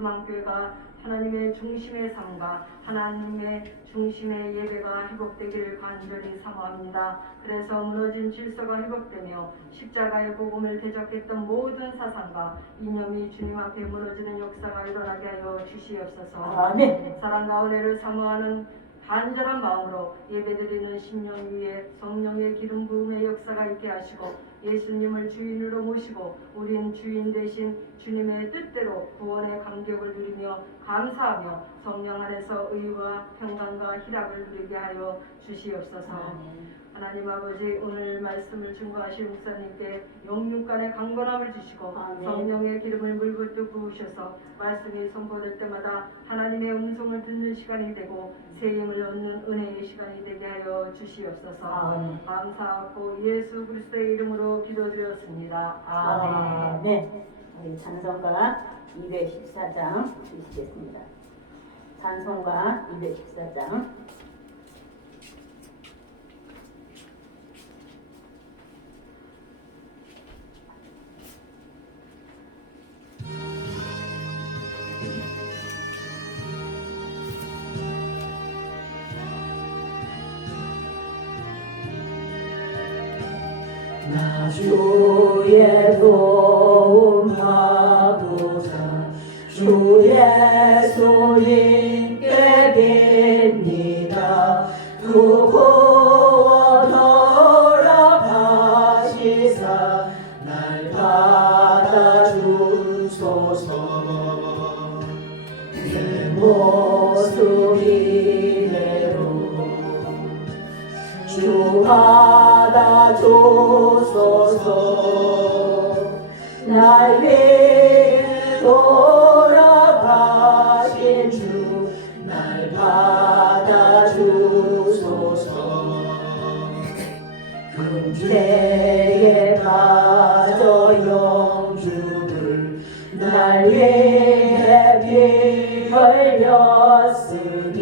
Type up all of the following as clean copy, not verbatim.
소망교회가 하나님의 중심의 삶과 하나님의 중심의 예배가 회복되기를 간절히 사모합니다. 그래서 무너진 질서가 회복되며 십자가의 복음을 대적했던 모든 사상과 이념이 주님 앞에 무너지는 역사가 일어나게 하여 주시옵소서. 아멘. 사랑과 은혜를 사모하는 간절한 마음으로 예배드리는 심령 위에 성령의 기름 부음의 역사가 있게 하시고 예수님을 주인으로 모시고 우린 주인 대신 주님의 뜻대로 구원의 감격을 누리며 감사하며 성령 안에서 의와 평강과 희락을 누리게 하여 주시옵소서. 아멘. 하나님 아버지, 오늘 말씀을 증거하신 목사님께 영육간의 강건함을 주시고 아멘. 성령의 기름을 물붓듯 부으셔서 말씀이 선포될 때마다 하나님의 음성을 듣는 시간이 되고 새 힘을 얻는 은혜의 시간이 되게 하여 주시옵소서. 아멘. 감사하고 예수 그리스도의 이름으로 기도드렸습니다. 아멘. 아멘. 우리 찬송가 214장 주시겠습니다. 찬송가 214장. 나 주의 도움하고자 주 예수님께 빕니다. 두 구원 허락하시사 날 받아주소서. 내 모습 이대로 주 받아주소서. 날 위해 돌아가신 주 날 받아주소서. 금태에 빠져 영주를 날 위해 피 흘렸으니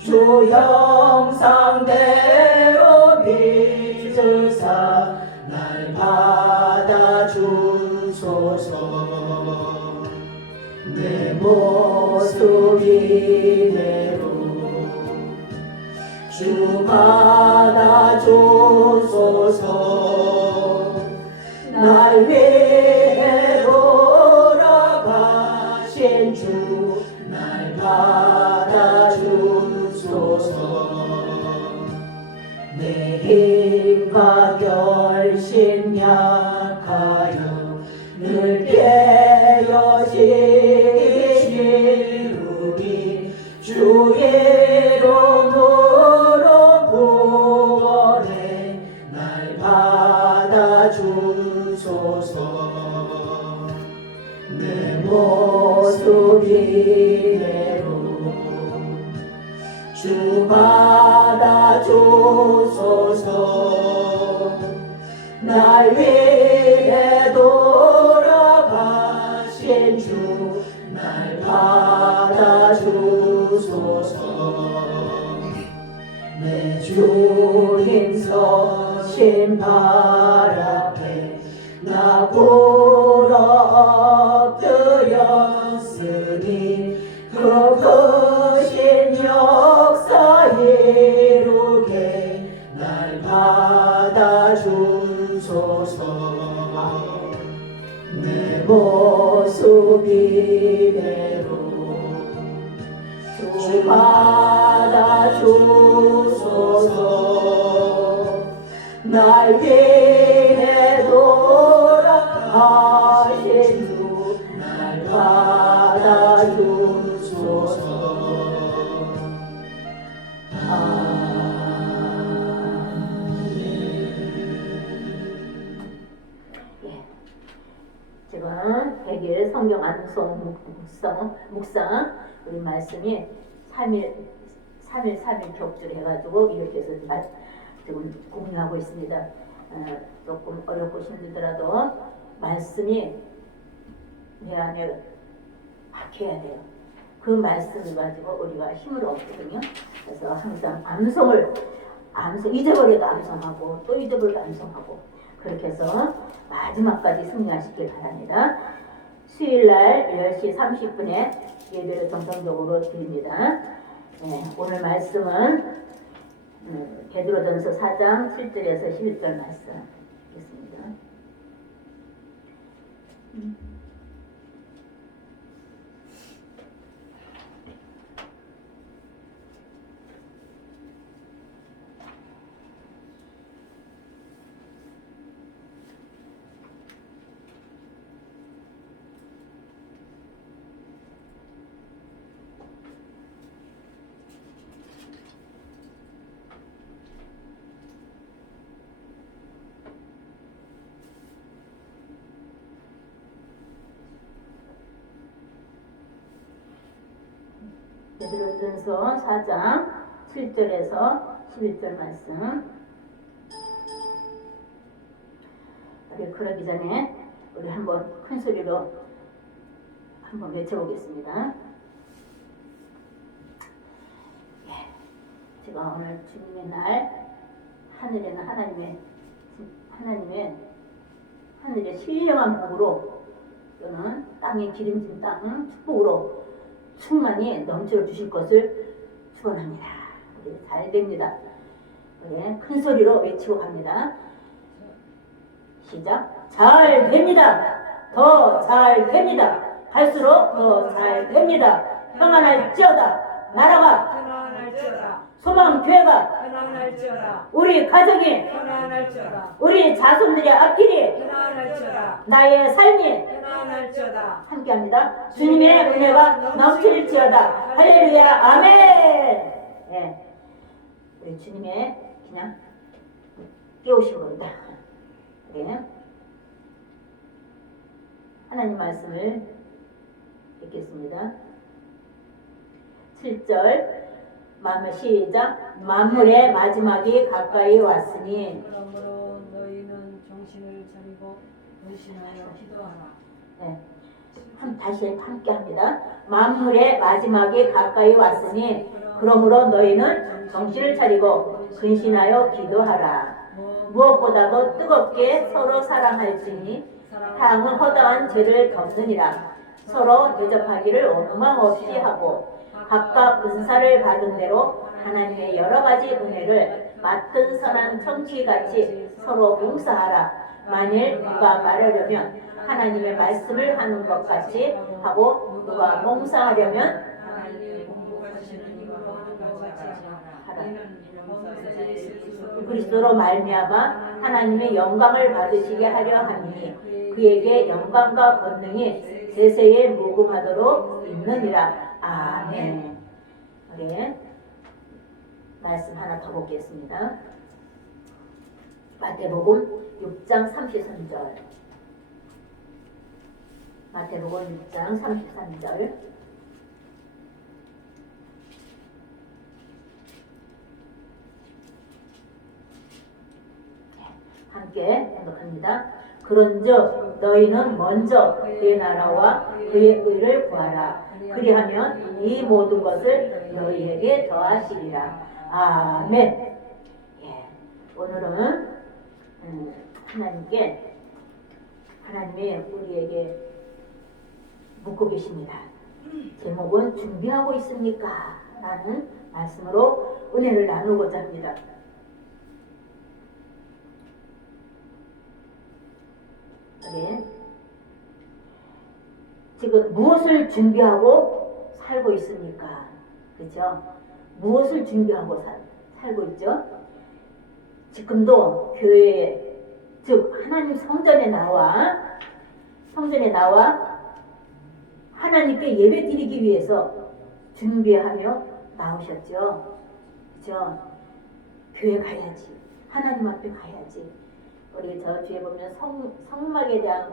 주 형상대로 빚으사 날 받아주소서. 내 모습 이대로 주 받아주소서. 날 위해 돌아가신 주 날 받아주소서. 내 힘과 결심 약하여 늘 깨어지기 싫으니 주 이름으로 구원해 날 받아주소서. 내 모습 이대로 주 받아주소서. 날 위해 돌아가신 주 날 받아주소서. 내 주님 서신 발 앞에 나 꿇어 엎드렸으니 그 크신 역사 이루게 날 받아주소서. 내 모습 이대로 주 받아주소서. 날 위해 돌아가신 주 날 받아주소서. 지금 100일 성경 암송 묵상 우리 말씀이 3일 격주를 해가지고 이렇게 해서 지금 공유하고 있습니다. 조금 어렵고 힘들더라도 말씀이 내 안에 박혀야 돼요. 그 말씀을 가지고 우리가 힘을 얻거든요. 그래서 항상 암송 잊어버려도 암송하고 또 잊어버려도 암송하고 그렇게 해서 마지막까지 승리하시길 바랍니다. 수요일날 10시 30분에 예배를 정상적으로 드립니다. 네, 오늘 말씀은 베드로전서 4장 7절에서 11절 말씀 있습니다. 베드로전서 4장 7절에서 11절 말씀. 우리 그러기 전에 우리 한번 큰 소리로 한번 외쳐보겠습니다. 제가 오늘 주님의 날 하늘에는 하늘의 신령한 복으로 또는 땅에 기름진 땅 축복으로 충만히 넘쳐 주실 것을 축원합니다. 우리 잘 됩니다. 우리 큰 소리로 외치고 갑니다. 시작. 잘 됩니다. 더 잘 됩니다. 갈수록 더 잘 됩니다. 평안할지어다. 나라가 편안할지어다. 소망교회가 편안할지어다. 우리 가정이 편안할지어다. 우리 자손들의 앞길이 편안할지어다. 나의 삶이 편안할지어다. 함께합니다. 주님의 은혜가 넘칠지어다. 할렐루야. 아멘. 예, 우리 주님의 그냥 깨우신 겁니다. 네. 하나님 말씀을 읽겠습니다. 7절 시작. 만물의 마지막이 가까이 왔으니. 그러므로 너희는 정신을 차리고 근신하여 기도하라. 네. 다시 함께 합니다. 만물의 마지막이 가까이 왔으니 그러므로 너희는 정신을 차리고 근신하여 기도하라. 무엇보다도 뜨겁게 서로 사랑할지니 사랑은 허다한 죄를 덮느니라. 서로 대접하기를 원망 없이 하고 각각 은사를 받은 대로 하나님의 여러 가지 은혜를 맡은 선한 청취같이 서로 봉사하라. 만일 누가 말하려면 하나님의 말씀을 하는 것 같이 하고 누가 봉사하려면 하나님의 공복하시는 힘으로 하는 것 같이 하라. 이는 그리스도로 말미암아 하나님의 영광을 받으시게 하려 함이니 그에게 영광과 권능이 세세에 무궁하도록 있느니라. 아멘. 우리 말씀 하나 더 보겠습니다. 마태복음 6장 33절. 마태복음 6장 33절. 함께 행독합니다. 그런즉 너희는 먼저 그의 나라와 그의 의를 구하라. 그리하면 이 모든 것을 너희에게 더하시리라. 아멘. 예, 오늘은 하나님이 우리에게 묻고 계십니다. 제목은 준비하고 있습니까? 라는 말씀으로 은혜를 나누고자 합니다. 네. 지금 무엇을 준비하고 살고 있습니까? 그렇죠? 무엇을 준비하고 살고 있죠? 지금도 교회에, 즉 하나님 성전에 나와 하나님께 예배 드리기 위해서 준비하며 나오셨죠. 그렇죠? 교회 가야지. 하나님 앞에 가야지. 우리 저 뒤에 보면 성막에 대한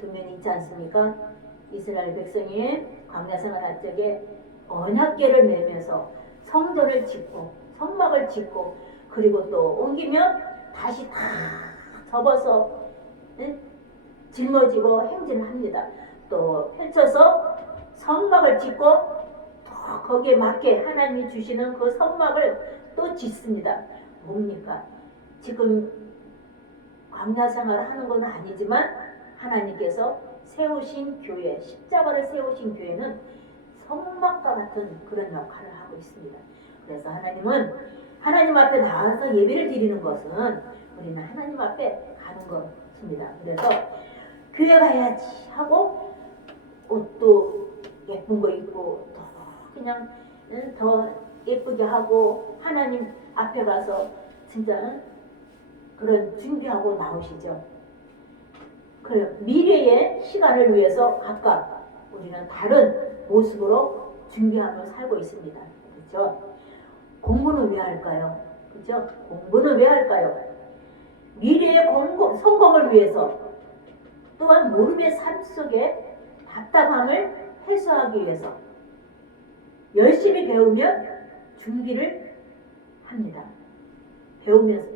두 면이 있지 않습니까? 이스라엘 백성이 광야 생활할 적에 언약궤를 메면서 성전을 짓고 성막을 짓고 그리고 또 옮기면 다시 다 접어서 짊어지고 행진합니다. 또 펼쳐서 성막을 짓고 또 거기에 맞게 하나님이 주시는 그 성막을 또 짓습니다. 뭡니까? 지금 광야 생활을 하는 건 아니지만 하나님께서 세우신 교회, 십자가를 세우신 교회는 성막과 같은 그런 역할을 하고 있습니다. 그래서 하나님은 하나님 앞에 나와서 예배를 드리는 것은 우리는 하나님 앞에 가는 것입니다. 그래서 교회 가야지 하고 옷도 예쁜 거 입고 더 그냥 더 예쁘게 하고 하나님 앞에 가서 진짜 그런 준비하고 나오시죠. 그 미래의 시간을 위해서 각각 우리는 다른 모습으로 준비하며 살고 있습니다. 그렇죠? 공부는 왜 할까요? 그렇죠? 공부는 왜 할까요? 미래의 성공을 위해서, 또한 모름의 삶 속에 답답함을 해소하기 위해서 열심히 배우며 준비를 합니다. 배우면서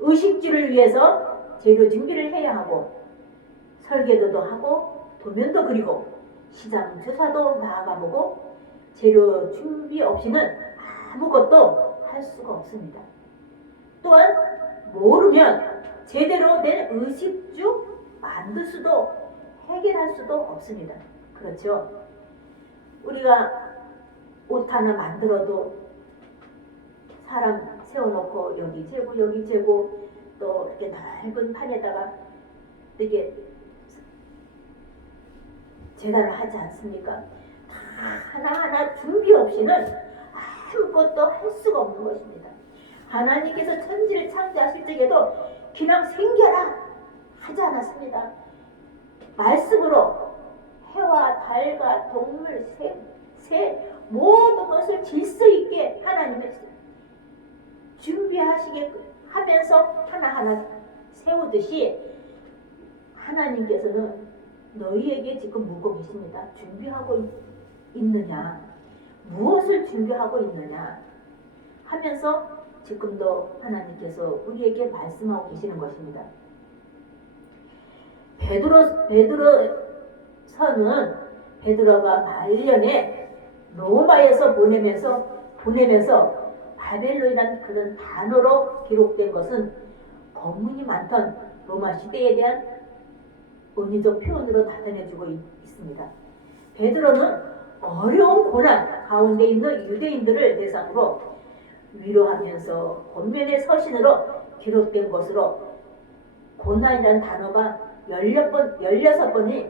의식주를 위해서 재료 준비를 해야 하고, 설계도도 하고, 도면도 그리고, 시장 조사도 나아가보고, 재료 준비 없이는 아무것도 할 수가 없습니다. 또한 모르면 제대로 된 의식주 만들 수도 해결할 수도 없습니다. 그렇죠? 우리가 옷 하나 만들어도 사람 세워놓고 여기 재고 여기 재고 또 이렇게 넓은 판에다가 이렇게 재단을 하지 않습니까? 다 하나하나 준비 없이는 아무것도 할 수가 없는 것입니다. 하나님께서 천지를 창조하실 적에도 그냥 생겨라 하지 않았습니다. 말씀으로 해와 달과 동물, 새 모든 것을 질서 있게 하나님의 준비하시게 하면서 하나하나 세우듯이 하나님께서는 너희에게 지금 묻고 계십니다. 준비하고 있느냐? 무엇을 준비하고 있느냐? 하면서 지금도 하나님께서 우리에게 말씀하고 계시는 것입니다. 베드로가 말년에 로마에서 보내면서 바벨론이라는 그런 단어로 기록된 것은 법문이 많던 로마 시대에 대한 은유적 표현으로 나타내주고 있습니다. 베드로는 어려운 고난 가운데 있는 유대인들을 대상으로 위로하면서 권면의 서신으로 기록된 것으로 고난이라는 단어가 16번이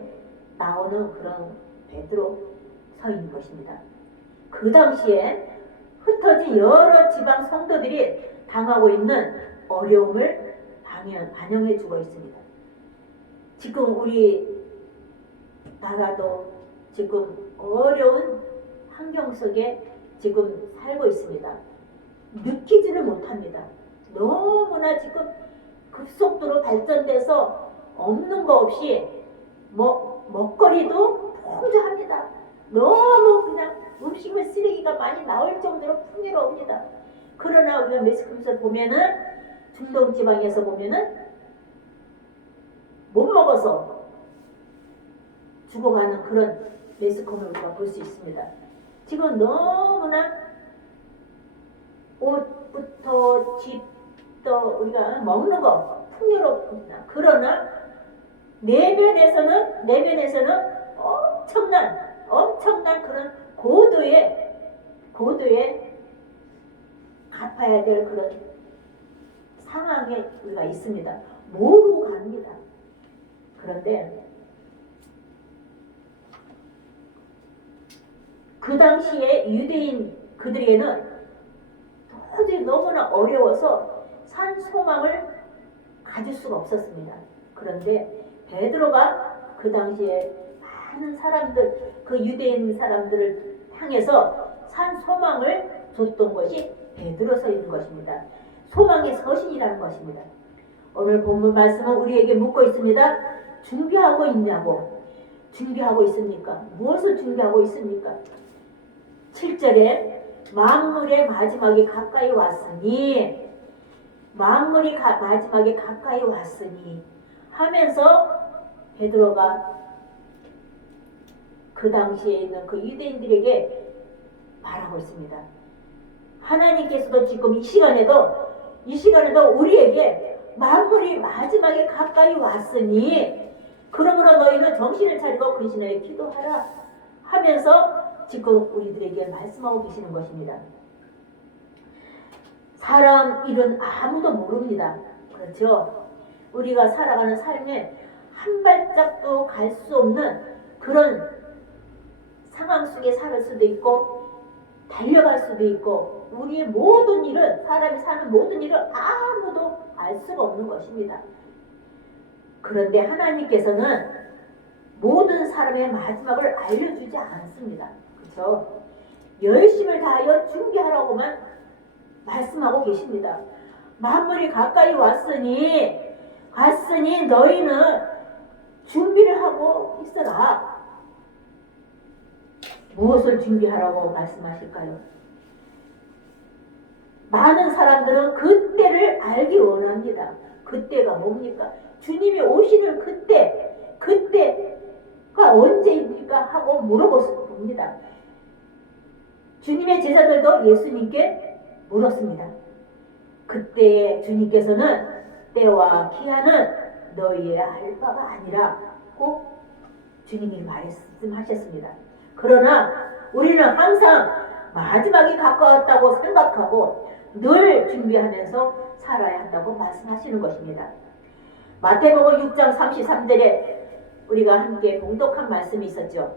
나오는 그런 베드로 서인 것입니다. 그 당시에 흩어진 여러 지방 성도들이 당하고 있는 어려움을 반영해 주고 있습니다. 지금 우리 나라도 지금 어려운 환경 속에 지금 살고 있습니다. 느끼지를 못합니다. 너무나 지금 급속도로 발전돼서 없는 거 없이 먹거리도 풍부합니다. 너무 그냥 음식물 쓰레기가 많이 나올 정도로 풍요로웁니다. 그러나 우리가 매스컴에서 보면은 중동 지방에서 보면은 못 먹어서 죽어가는 그런 매스컴을 우리가 볼 수 있습니다. 지금 너무나 옷부터 집도 우리가 먹는 거 풍요롭습니다. 그러나 내면에서는 엄청난 그런 고도의 갚아야 될 그런 상황에 우리가 있습니다. 모르고 갑니다. 그런데 그 당시에 유대인 그들에게는 도저히 너무나 어려워서 산 소망을 가질 수가 없었습니다. 그런데 베드로가 그 당시에 많은 사람들, 그 유대인 사람들을 향해서 산 소망을 줬던 것이 베드로서인 것입니다. 소망의 서신이라는 것입니다. 오늘 본문 말씀은 우리에게 묻고 있습니다. 준비하고 있냐고? 준비하고 있습니까? 무엇을 준비하고 있습니까? 7절에 만물의 마지막이 가까이 왔으니 마지막에 가까이 왔으니 하면서 베드로가 그 당시에 있는 그 유대인들에게 말하고 있습니다. 하나님께서도 지금 이 시간에도 우리에게 만물이 마지막에 가까이 왔으니 그러므로 너희는 정신을 차리고 근신하여 기도하라 하면서 지금 우리들에게 말씀하고 계시는 것입니다. 사람 일은 아무도 모릅니다. 그렇죠? 우리가 살아가는 삶에 한 발짝도 갈 수 없는 그런 상황 속에 살 수도 있고 달려갈 수도 있고 우리의 모든 일은 사람이 사는 모든 일을 아무도 알 수가 없는 것입니다. 그런데 하나님께서는 모든 사람의 마지막을 알려주지 않습니다. 그렇죠? 열심을 다하여 준비하라고만 말씀하고 계십니다. 만물이 가까이 왔으니 너희는 준비를 하고 있어라. 무엇을 준비하라고 말씀하실까요? 많은 사람들은 그때를 알기 원합니다. 그때가 뭡니까? 주님이 오시는 그때가 언제입니까? 하고 물어봅니다. 주님의 제자들도 예수님께 물었습니다. 그때에 주님께서는 때와 기한은 너희의 알 바가 아니라고 주님이 말씀하셨습니다. 그러나 우리는 항상 마지막이 가까웠다고 생각하고 늘 준비하면서 살아야 한다고 말씀하시는 것입니다. 마태복음 6장 33절에 우리가 함께 봉독한 말씀이 있었죠.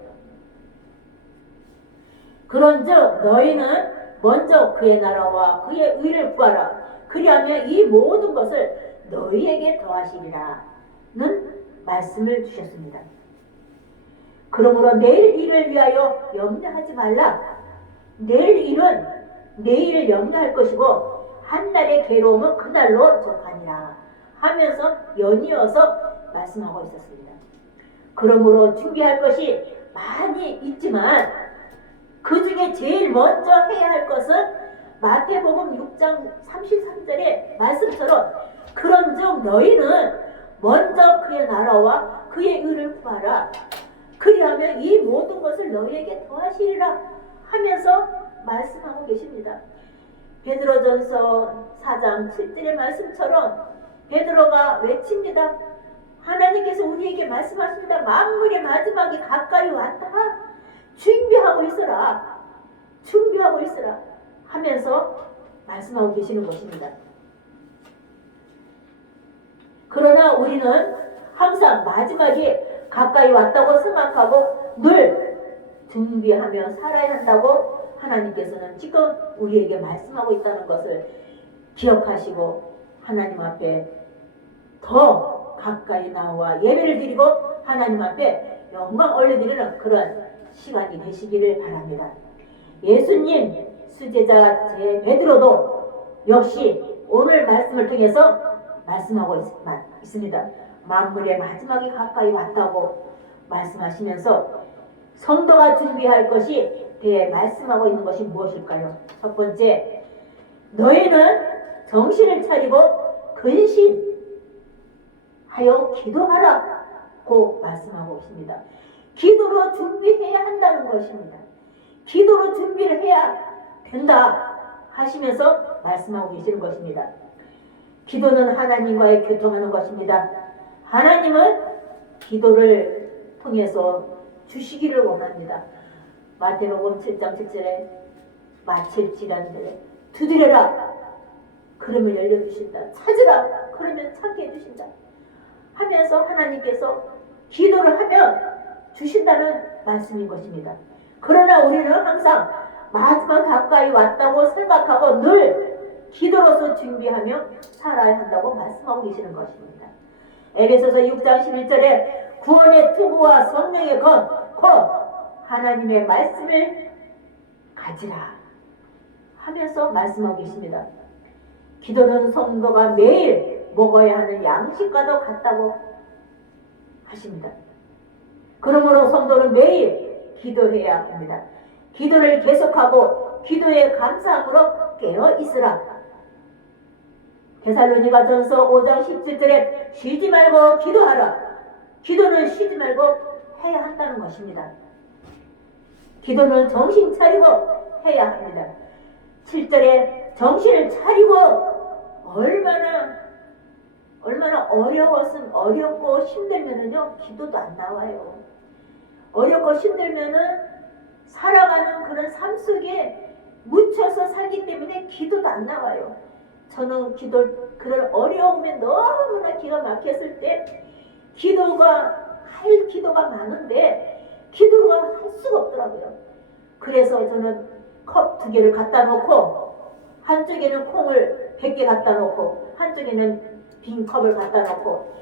그런즉 너희는 먼저 그의 나라와 그의 의를 구하라. 그리하면 이 모든 것을 너희에게 더하시리라는 말씀을 주셨습니다. 그러므로 내일 일을 위하여 염려하지 말라. 내일 일은 내일 염려할 것이고 한날의 괴로움은 그날로 적하니라 하면서 연이어서 말씀하고 있었습니다. 그러므로 준비할 것이 많이 있지만 그 중에 제일 먼저 해야 할 것은 마태복음 6장 33절의 말씀처럼 그런즉 너희는 먼저 그의 나라와 그의 의를 구하라. 그리하면 이 모든 것을 너희에게 더하시리라 하면서 말씀하고 계십니다. 베드로전서 4장 7절의 말씀처럼 베드로가 외칩니다. 하나님께서 우리에게 말씀하십니다. 만물의 마지막이 가까이 왔다. 준비하고 있어라. 준비하고 있어라 하면서 말씀하고 계시는 것입니다. 그러나 우리는 항상 마지막이 가까이 왔다고 생각하고 늘 준비하며 살아야 한다고 하나님께서는 지금 우리에게 말씀하고 있다는 것을 기억하시고 하나님 앞에 더 가까이 나와 예배를 드리고 하나님 앞에 영광 올려드리는 그런 시간이 되시기를 바랍니다. 예수님 수제자 제 베드로도 역시 오늘 말씀을 통해서 말씀하고 있습니다. 만물의 마지막이 가까이 왔다고 말씀하시면서 성도가 준비할 것이 말씀하고 있는 것이 무엇일까요? 첫 번째, 너희는 정신을 차리고 근신하여 기도하라고 말씀하고 있습니다. 기도로 준비해야 한다는 것입니다. 기도로 준비를 해야 된다 하시면서 말씀하고 계시는 것입니다. 기도는 하나님과의 교통하는 것입니다. 하나님은 기도를 통해서 주시기를 원합니다. 마태복음 7장 7절에 마칠지란데 두드려라 그러면 열려주신다. 찾으라 그러면 찾게 해주신다 하면서 하나님께서 기도를 하면 주신다는 말씀인 것입니다. 그러나 우리는 항상 마지막 가까이 왔다고 생각하고 늘 기도로서 준비하며 살아야 한다고 말씀하고 계시는 것입니다. 에베소서 6장 11절에 구원의 투구와 성령의 곧 하나님의 말씀을 가지라 하면서 말씀하고 계십니다. 기도는 성도가 매일 먹어야 하는 양식과도 같다고 하십니다. 그러므로 성도는 매일 기도해야 합니다. 기도를 계속하고 기도에 감사함으로 깨어 있으라. 데살로니가전서 5장 17절에 쉬지 말고 기도하라. 기도는 쉬지 말고 해야 한다는 것입니다. 기도는 정신 차리고 해야 합니다. 7절에 정신을 차리고 얼마나 어렵고 힘들면은요, 기도도 안 나와요. 어렵고 힘들면은 살아가는 그런 삶 속에 묻혀서 살기 때문에 기도도 안 나와요. 저는 그런 어려움에 너무나 기가 막혔을 때 할 기도가 많은데 기도가 할 수가 없더라고요. 그래서 저는 컵 2개를 갖다 놓고 한쪽에는 콩을 100개 갖다 놓고 한쪽에는 빈 컵을 갖다 놓고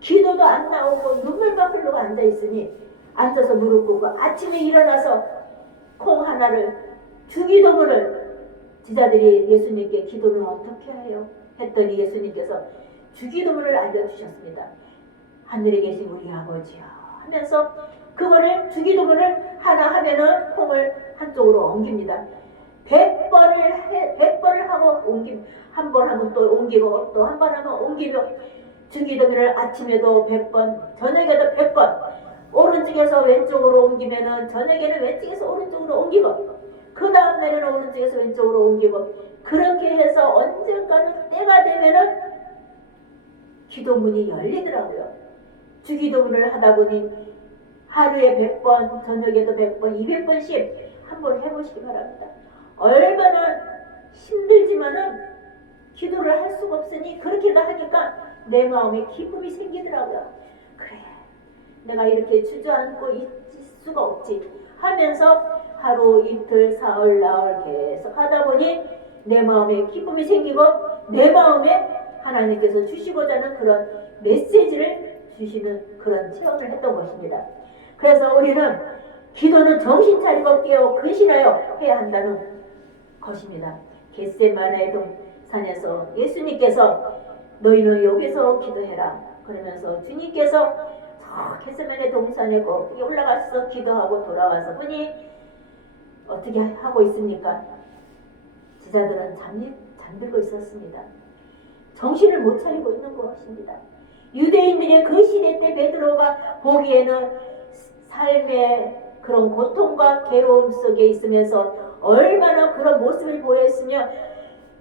기도도 안 나오고 눈물만 흘리고 앉아 있으니 앉아서 무릎 꿇고 아침에 일어나서 콩 하나를 주기도문을 제자들이 예수님께 기도는 어떻게 해요? 했더니 예수님께서 주기도문을 알려주셨습니다. 하늘에 계신 우리 아버지요 하면서 그거를 주기도문을 하나 하면은 콩을 한쪽으로 옮깁니다. 100번을 하고 한 번 하면 또 옮기고 또 한 번 하면 옮기고 주기도문을 아침에도 100번 저녁에도 100번 오른쪽에서 왼쪽으로 옮기면은 저녁에는 왼쪽에서 오른쪽으로 옮기고 그 다음 날에는 오른쪽에서 왼쪽으로 옮기고 그렇게 해서 언젠가는 때가 되면은 기도문이 열리더라고요. 주기도문을 하다 보니 하루에 100번, 저녁에도 100번, 200번씩 한번 해보시기 바랍니다. 얼마나 힘들지만은 기도를 할 수가 없으니 그렇게 하니까 내 마음에 기쁨이 생기더라고요. 그래, 내가 이렇게 주저앉고 있을 수가 없지 하면서 하루, 이틀, 사흘, 나흘 계속 하다 보니 내 마음에 기쁨이 생기고 내 마음에 하나님께서 주시고자 하는 그런 메시지를 주시는 그런 체험을 했던 것입니다. 그래서 우리는 기도는 정신 차리고 깨어 근신하여 해야 한다는 것입니다. 겟세마네 동산에서 예수님께서 너희는 여기서 기도해라 그러면서 주님께서 저 겟세마네 동산에 거기 올라가서 기도하고 돌아와서 보니 어떻게 하고 있습니까? 제자들은 잠들고 있었습니다. 정신을 못 차리고 있는 것입니다. 유대인들의 그 시대 때 베드로가 보기에는 삶의 그런 고통과 괴로움 속에 있으면서 얼마나 그런 모습을 보였으며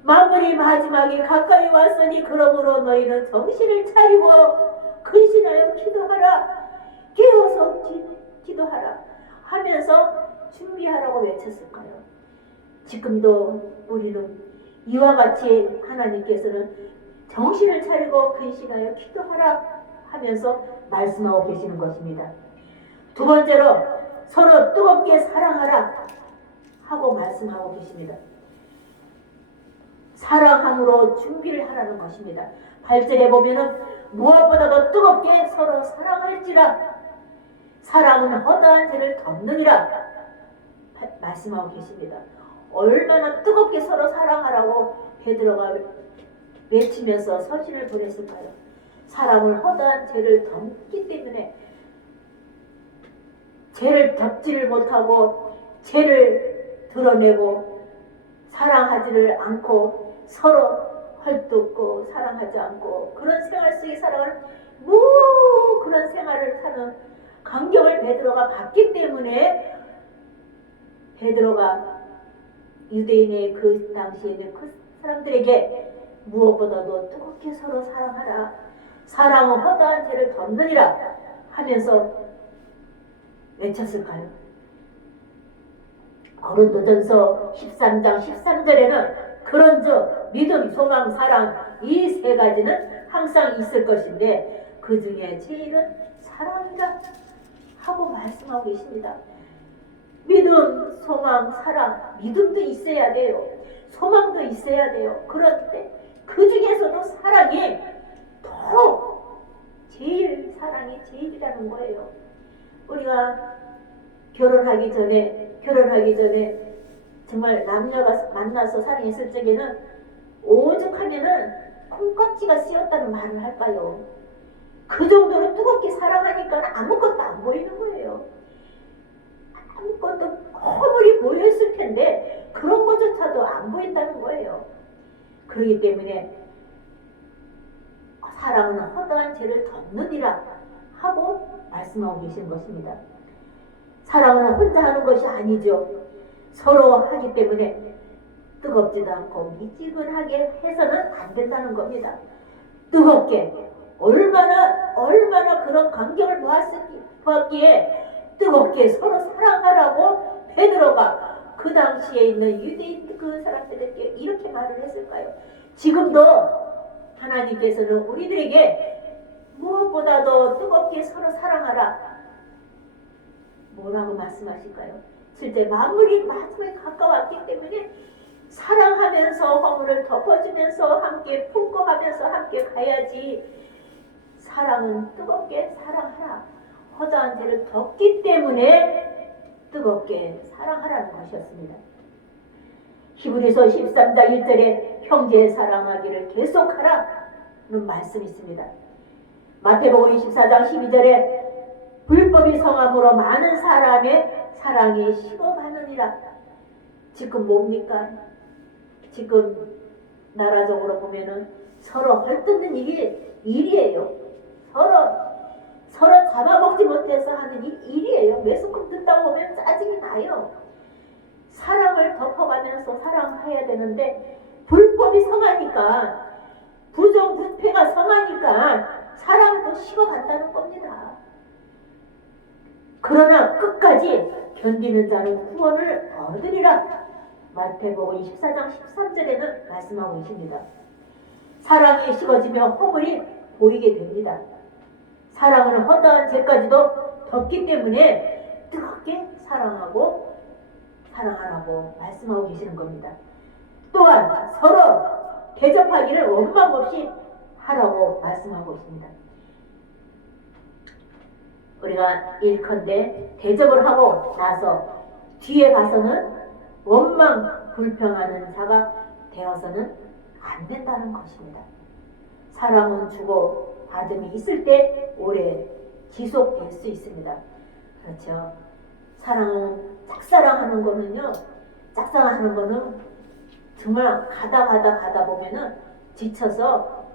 만물이 마지막에 가까이 왔으니 그러므로 너희는 정신을 차리고 근신하여 기도하라 깨어서 기도하라 하면서 준비하라고 외쳤을까요? 지금도 우리는 이와 같이 하나님께서는 정신을 차리고 근신하여 기도하라 하면서 말씀하고 계시는 것입니다. 두 번째로 서로 뜨겁게 사랑하라 하고 말씀하고 계십니다. 사랑함으로 준비를 하라는 것입니다. 8절에 보면은 무엇보다도 뜨겁게 서로 사랑할지라 사랑은 허다한 죄를 덮느니라 말씀하고 계십니다. 얼마나 뜨겁게 서로 사랑하라고 베드로가 외치면서 서신을 보냈을까요? 사랑은 허다한 죄를 덮기 때문에 죄를 덮지를 못하고 죄를 드러내고 사랑하지를 않고 서로 헐뜯고 사랑하지 않고 그런 생활 속에 살아가는 그런 생활을 사는 감격을 베드로가 받기 때문에 베드로가 유대인의 그 당시에는 그 사람들에게 무엇보다도 뜨겁게 서로 사랑하라 사랑은 허다한 죄를 덮느니라 하면서 외쳤을까요? 고린도전서 13장 13절에는 그런즉 믿음, 소망, 사랑 이 세 가지는 항상 있을 것인데 그 중에 제일은 사랑이라 하고 말씀하고 계십니다. 믿음, 소망, 사랑 믿음도 있어야 돼요. 소망도 있어야 돼요. 그런데 그 중에서도 사랑이 더 제일 사랑이 제일이라는 거예요. 우리가 결혼하기 전에 정말 남녀가 만나서 사랑했을 적에는 오죽하면은 콩깍지가 씌었다는 말을 할까요? 그 정도로 뜨겁게 사랑하니까 아무것도 안 보이는 거예요. 아무것도 허물이 보였을 텐데 그런 것조차도 안 보인다는 거예요. 그렇기 때문에 사랑은 허다한 죄를 덮느니라 하고 말씀하고 계신 것입니다. 사랑은 혼자 하는 것이 아니죠. 서로 하기 때문에 뜨겁지도 않고 미지근하게 해서는 안 된다는 겁니다. 뜨겁게 얼마나 그런 광경을 보았기에 뜨겁게 서로 사랑하라고 베드로가 그 당시에 있는 유대인 그 사람들에게 이렇게 말을 했을까요? 지금도 하나님께서는 우리들에게 무엇보다도 뜨겁게 서로 사랑하라. 뭐라고 말씀하실까요? 실제 만물이 마지막에 가까웠기 때문에 사랑하면서 허물을 덮어주면서 함께 품고 가면서 함께 가야지. 사랑은 뜨겁게 사랑하라. 허다한 죄를 덮기 때문에 뜨겁게 사랑하라는 것이었습니다. 히브리서 13장 1절에 형제 사랑하기를 계속하라는 말씀이 있습니다. 마태복음 24장 12절에 불법이 성함으로 많은 사람의 사랑이 식어가느니라. 지금 뭡니까? 지금 나라적으로 보면은 서로 헐뜯는 일이에요. 서로 잡아먹지 못해서 하는 일이에요. 매스컴 듣다 보면 짜증이 나요. 사랑을 덮어가면서 사랑해야 되는데 불법이 성하니까, 부정부패가 성하니까 사랑도 식어간다는 겁니다. 그러나 끝까지 견디는 자는 구원을 얻으리라. 마태복음 24장 13절에는 말씀하고 계십니다. 사랑이 식어지며 허물이 보이게 됩니다. 사랑은 허다한 죄까지도 덮기 때문에 뜨겁게 사랑하라고 말씀하고 계시는 겁니다. 또한 서로 대접하기를 원망 없이 하라고 말씀하고 있습니다. 우리가 일컨대 대접을 하고 나서 뒤에 가서는 원망 불평하는 자가 되어서는 안 된다는 것입니다. 사랑은 주고 받음이 있을 때 오래 지속될 수 있습니다. 그렇죠. 짝사랑하는 거는 정말 가다 보면은 지쳐서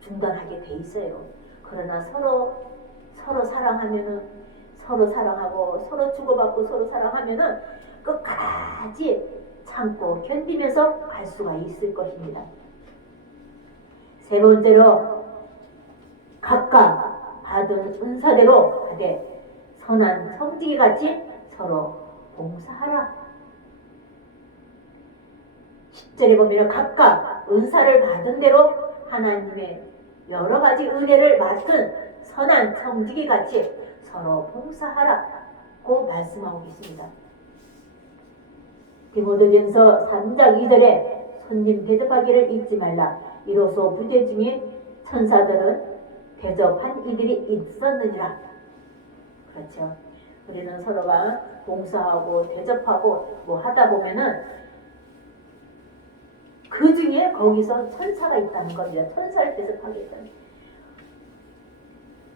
중단하게 돼 있어요. 그러나 서로 사랑하면은, 서로 사랑하고 서로 주고받고 서로 사랑하면은 끝까지 참고 견디면서 갈 수가 있을 것입니다. 세 번째로, 각각 받은 은사대로 하되 선한 성지기 같이 서로 봉사하라. 10절에 보면 각각 은사를 받은 대로 하나님의 여러 가지 은혜를 맡은 선한 성지기 같이 서로 봉사하라고 말씀하고 있습니다. 디모데전서 3장 2절에 손님 대접하기를 잊지 말라. 이로써 부재 중에 천사들은 대접한 이들이 있었느니라. 그렇죠. 우리는 서로가 봉사하고 대접하고 뭐 하다 보면은 그 중에 거기서 천사가 있다는 겁니다. 천사를 대접하겠다는.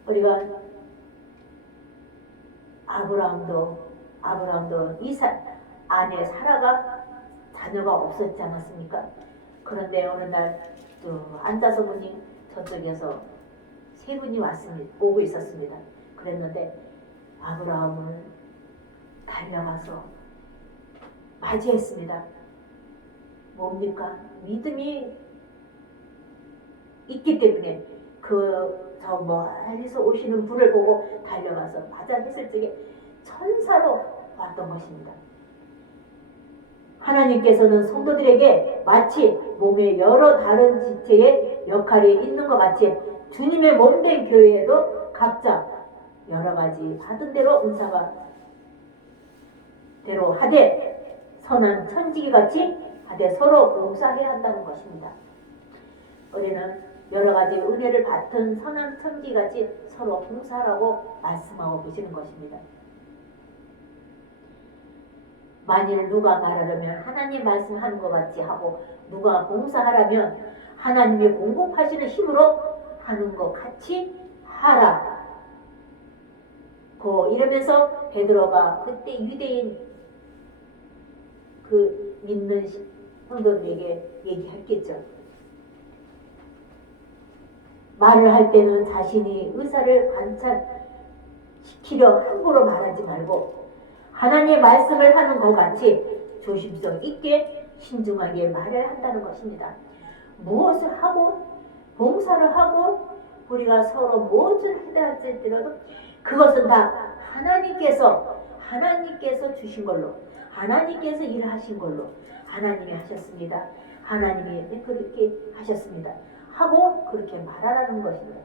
우리가 아브라함도 아내 사라가 자녀가 없었지 않았습니까? 그런데 어느 날 앉아서 보니 저쪽에서 세 분이 오고 있었습니다. 그랬는데 아브라함을 달려가서 맞이했습니다. 뭡니까? 믿음이 있기 때문에 저 멀리서 오시는 분을 보고 달려가서 맞이했을 적에 천사로 왔던 것입니다. 하나님께서는 성도들에게 마치 몸의 여러 다른 지체의 역할이 있는 것 같이 주님의 몸된 교회에도 각자 여러 가지 받은 대로 은사가 대로 하되 선한 천지기 같이 하되 서로 봉사해야 한다는 것입니다. 우리는 여러 가지 은혜를 받은 선한 천지기 같이 서로 봉사하라고 말씀하고 계시는 것입니다. 만일 누가 말하려면 하나님 말씀하는 것 같이 하고 누가 봉사하라면 하나님이 공급하시는 힘으로 하는 것 같이 하라. 이러면서 베드로가 그때 유대인 그 믿는 성도들에게 얘기했겠죠. 말을 할 때는 자신이 의사를 관찰시키려 함부로 말하지 말고 하나님의 말씀을 하는 것 같이 조심성 있게 신중하게 말을 한다는 것입니다. 무엇을 하고 봉사를 하고 우리가 서로 무엇을 해달지라도 그것은 다 하나님께서 주신 걸로, 하나님께서 일하신 걸로 하나님이 하셨습니다. 하나님이 그렇게 하셨습니다. 하고 그렇게 말하라는 것입니다.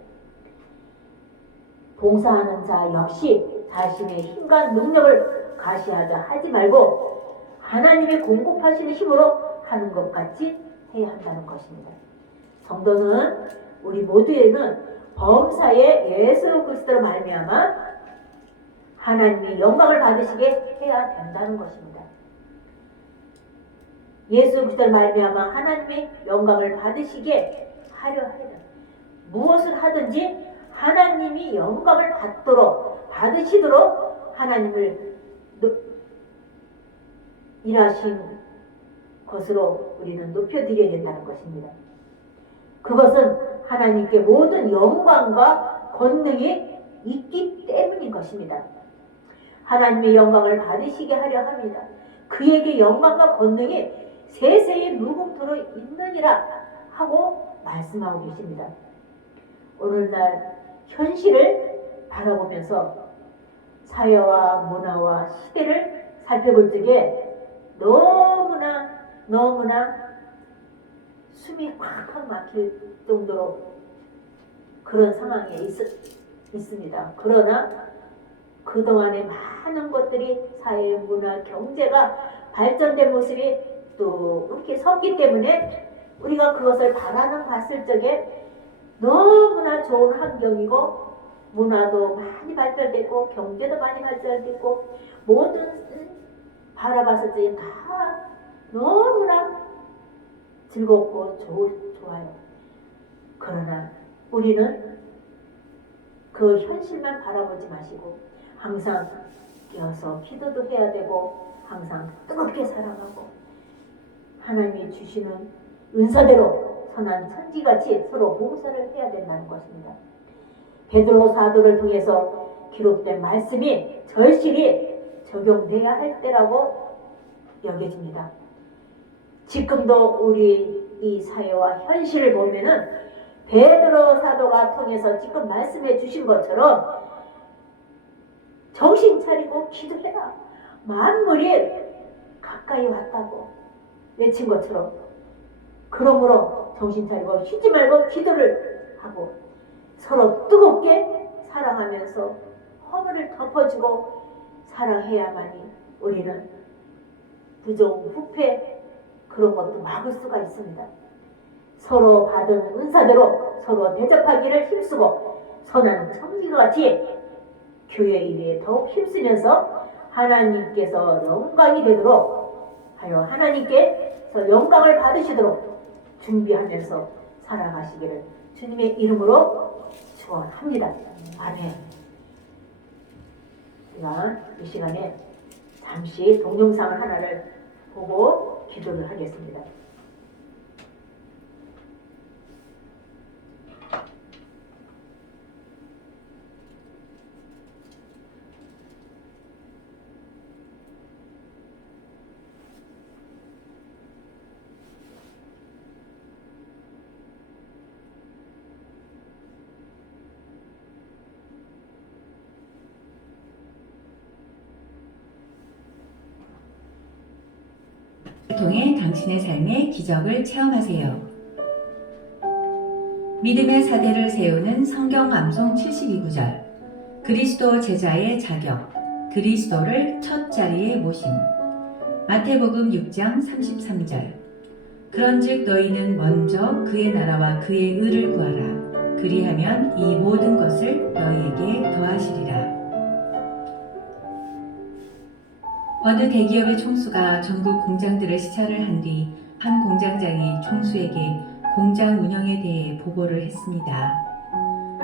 봉사하는 자 역시 자신의 힘과 능력을 과시하자 하지 말고 하나님의 공급하시는 힘으로 하는 것 같이 해야 한다는 것입니다. 성도는 우리 모두에는 범사에 예수 그리스도로 말미암아 하나님의 영광을 받으시게 해야 된다는 것입니다. 예수 그리스도로 말미암아 하나님의 영광을 받으시게 하려 해야 된다. 무엇을 하든지 하나님이 영광을 받으시도록 하나님을 일하신 것으로 우리는 높여드려야 된다는 것입니다. 그것은 하나님께 모든 영광과 권능이 있기 때문인 것입니다. 하나님의 영광을 받으시게 하려 합니다. 그에게 영광과 권능이 세세에 무궁토로 있느니라 하고 말씀하고 계십니다. 오늘날 현실을 바라보면서 사회와 문화와 시대를 살펴볼 적에 너무나 숨이 꽉꽉 막힐 정도로 그런 상황에 있습니다. 그러나 그동안에 많은 것들이 사회, 문화, 경제가 발전된 모습이 또 이렇게 섰기 때문에 우리가 그것을 봤을 적에 너무나 좋은 환경이고 문화도 많이 발달됐고 경제도 많이 발달됐고 모든 바라봤을 때 다 너무나 즐겁고 좋아요. 그러나 우리는 그 현실만 바라보지 마시고 항상 깨어서 기도도 해야 되고 항상 뜨겁게 살아가고 하나님이 주시는 은사대로 선한 천지같이 서로 봉사를 해야 된다는 것입니다. 베드로 사도를 통해서 기록된 말씀이 절실히 적용돼야 할 때라고 여겨집니다. 지금도 우리 이 사회와 현실을 보면은 베드로 사도가 통해서 지금 말씀해 주신 것처럼 정신 차리고 기도해라. 만물이 가까이 왔다고 외친 것처럼 그러므로 정신 차리고 쉬지 말고 기도를 하고 서로 뜨겁게 사랑하면서 허물을 덮어주고 사랑해야만이 우리는 부정, 부패 그런 것도 막을 수가 있습니다. 서로 받은 은사대로 서로 대접하기를 힘쓰고 선한 청지과 같이 교회 일에 더욱 힘쓰면서 하나님께서 영광이 되도록 하여 하나님께서 영광을 받으시도록 준비하면서 살아가시기를 주님의 이름으로 축원합니다. 아멘. 우리가 이 시간에 잠시 동영상을 하나를 보고 기도를 하겠습니다. 통해 당신의 삶의 기적을 체험하세요. 믿음의 사대를 세우는 성경 암송 72구절. 그리스도 제자의 자격. 그리스도를 첫 자리에 모심. 마태복음 6장 33절. 그런즉 너희는 먼저 그의 나라와 그의 의를 구하라. 그리하면 이 모든 것을 너희에게 더하시리라. 어느 대기업의 총수가 전국 공장들을 시찰을 한 뒤 한 공장장이 총수에게 공장 운영에 대해 보고를 했습니다.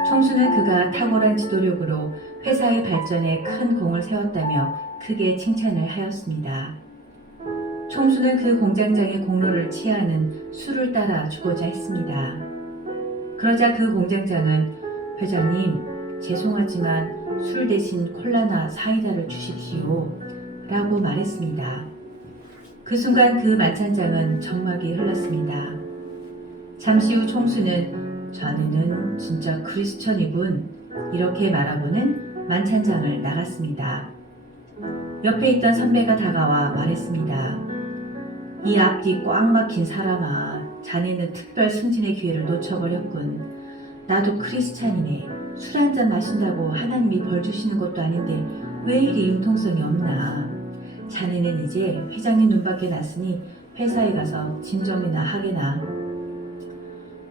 총수는 그가 탁월한 지도력으로 회사의 발전에 큰 공을 세웠다며 크게 칭찬을 하였습니다. 총수는 그 공장장의 공로를 치하하는 술을 따라 주고자 했습니다. 그러자 그 공장장은 회장님, 죄송하지만 술 대신 콜라나 사이다를 주십시오 라고 말했습니다. 그 순간 그 만찬장은 정막이 흘렀습니다. 잠시 후 총수는 자네는 진짜 크리스천이군. 이렇게 말하고는 만찬장을 나갔습니다. 옆에 있던 선배가 다가와 말했습니다. 이 앞뒤 꽉 막힌 사람아, 자네는 특별 승진의 기회를 놓쳐버렸군. 나도 크리스찬이네. 술 한잔 마신다고 하나님이 벌 주시는 것도 아닌데 왜 이리 융통성이 없나. 자네는 이제 회장님 눈밖에 났으니 회사에 가서 짐 정리나 하게나.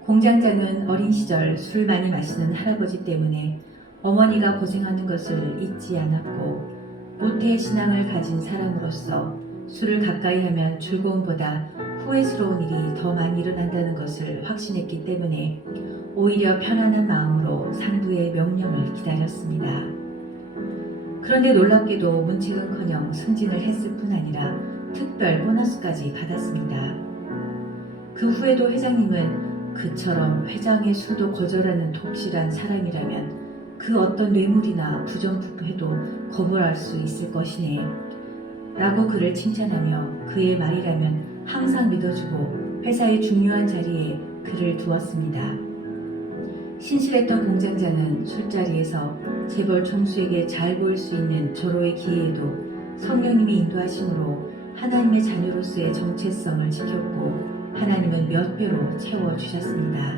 공장장은 어린 시절 술 많이 마시는 할아버지 때문에 어머니가 고생하는 것을 잊지 않았고, 모태의 신앙을 가진 사람으로서 술을 가까이 하면 즐거움보다 후회스러운 일이 더 많이 일어난다는 것을 확신했기 때문에 오히려 편안한 마음으로 상부의 명령을 기다렸습니다. 그런데 놀랍게도 문책은커녕 승진을 했을 뿐 아니라 특별 보너스까지 받았습니다. 그 후에도 회장님은 그처럼 회장의 술도 거절하는 독실한 사람이라면 그 어떤 뇌물이나 부정부패도 거부할 수 있을 것이네 라고 그를 칭찬하며 그의 말이라면 항상 믿어주고 회사의 중요한 자리에 그를 두었습니다. 신실했던 공장장은 술자리에서 재벌 총수에게 잘 보일 수 있는 절호의 기회에도 성령님의 인도하심으로 하나님의 자녀로서의 정체성을 지켰고, 하나님은 몇 배로 채워주셨습니다.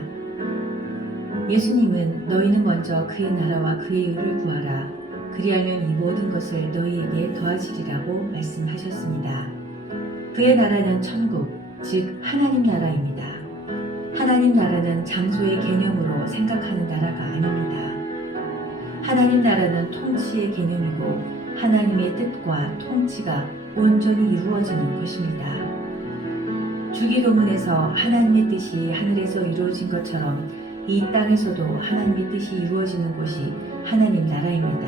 예수님은 너희는 먼저 그의 나라와 그의 의를 구하라. 그리하면 이 모든 것을 너희에게 더하시리라고 말씀하셨습니다. 그의 나라는 천국, 즉 하나님 나라입니다. 하나님 나라는 장소의 개념으로 생각하는 나라가 아닙니다. 하나님 나라는 통치의 개념이고 하나님의 뜻과 통치가 온전히 이루어지는 것입니다. 주기도문에서 하나님의 뜻이 하늘에서 이루어진 것처럼 이 땅에서도 하나님의 뜻이 이루어지는 곳이 하나님 나라입니다.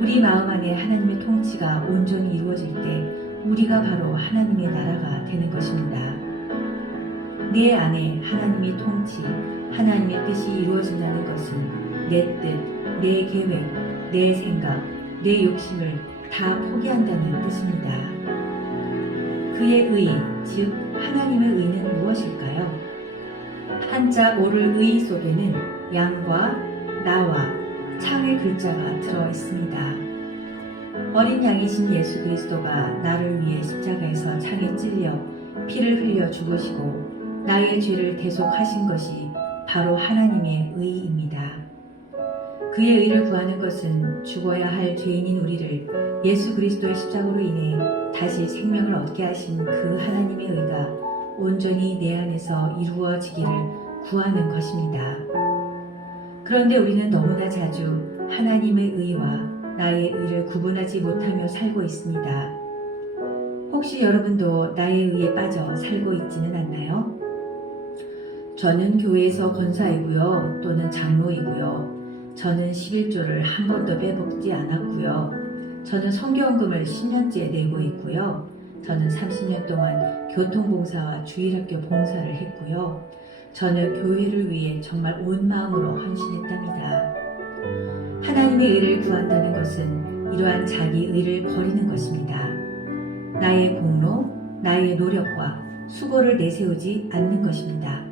우리 마음 안에 하나님의 통치가 온전히 이루어질 때 우리가 바로 하나님의 나라가 되는 것입니다. 내 안에 하나님의 통치, 하나님의 뜻이 이루어진다는 것은 내 뜻, 내 계획, 내 생각, 내 욕심을 다 포기한다는 뜻입니다. 그의 의, 즉 하나님의 의는 무엇일까요? 한자 오를 의 속에는 양과 나와 창의 글자가 들어 있습니다. 어린 양이신 예수 그리스도가 나를 위해 십자가에서 창에 찔려 피를 흘려 죽으시고 나의 죄를 대속하신 것이 바로 하나님의 의입니다. 그의 의를 구하는 것은 죽어야 할 죄인인 우리를 예수 그리스도의 십자가로 인해 다시 생명을 얻게 하신 그 하나님의 의가 온전히 내 안에서 이루어지기를 구하는 것입니다. 그런데 우리는 너무나 자주 하나님의 의와 나의 의를 구분하지 못하며 살고 있습니다. 혹시 여러분도 나의 의에 빠져 살고 있지는 않나요? 저는 교회에서 권사이고요, 또는 장로이고요. 저는 11조를 한 번도 빼먹지 않았고요. 저는 성경금을 10년째 내고 있고요. 저는 30년 동안 교통봉사와 주일학교 봉사를 했고요. 저는 교회를 위해 정말 온 마음으로 헌신했답니다. 하나님의 의를 구한다는 것은 이러한 자기 의를 버리는 것입니다. 나의 공로, 나의 노력과 수고를 내세우지 않는 것입니다.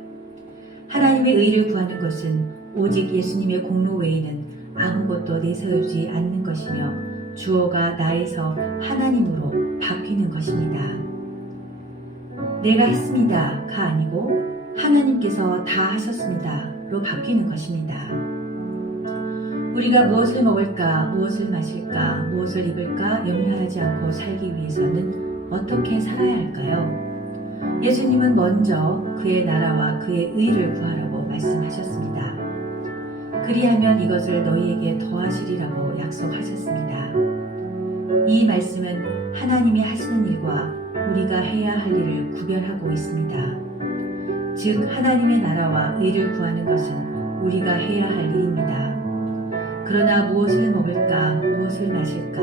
하나님의 의를 구하는 것은 오직 예수님의 공로 외에는 아무것도 내세우지 않는 것이며 주어가 나에서 하나님으로 바뀌는 것입니다. 내가 했습니다가 아니고 하나님께서 다 하셨습니다로 바뀌는 것입니다. 우리가 무엇을 먹을까, 무엇을 마실까, 무엇을 입을까 염려하지 않고 살기 위해서는 어떻게 살아야 할까요? 예수님은 먼저 그의 나라와 그의 의를 구하라고 말씀하셨습니다. 그리하면 이것을 너희에게 더하시리라고 약속하셨습니다. 이 말씀은 하나님이 하시는 일과 우리가 해야 할 일을 구별하고 있습니다. 즉 하나님의 나라와 의를 구하는 것은 우리가 해야 할 일입니다. 그러나 무엇을 먹을까, 무엇을 마실까,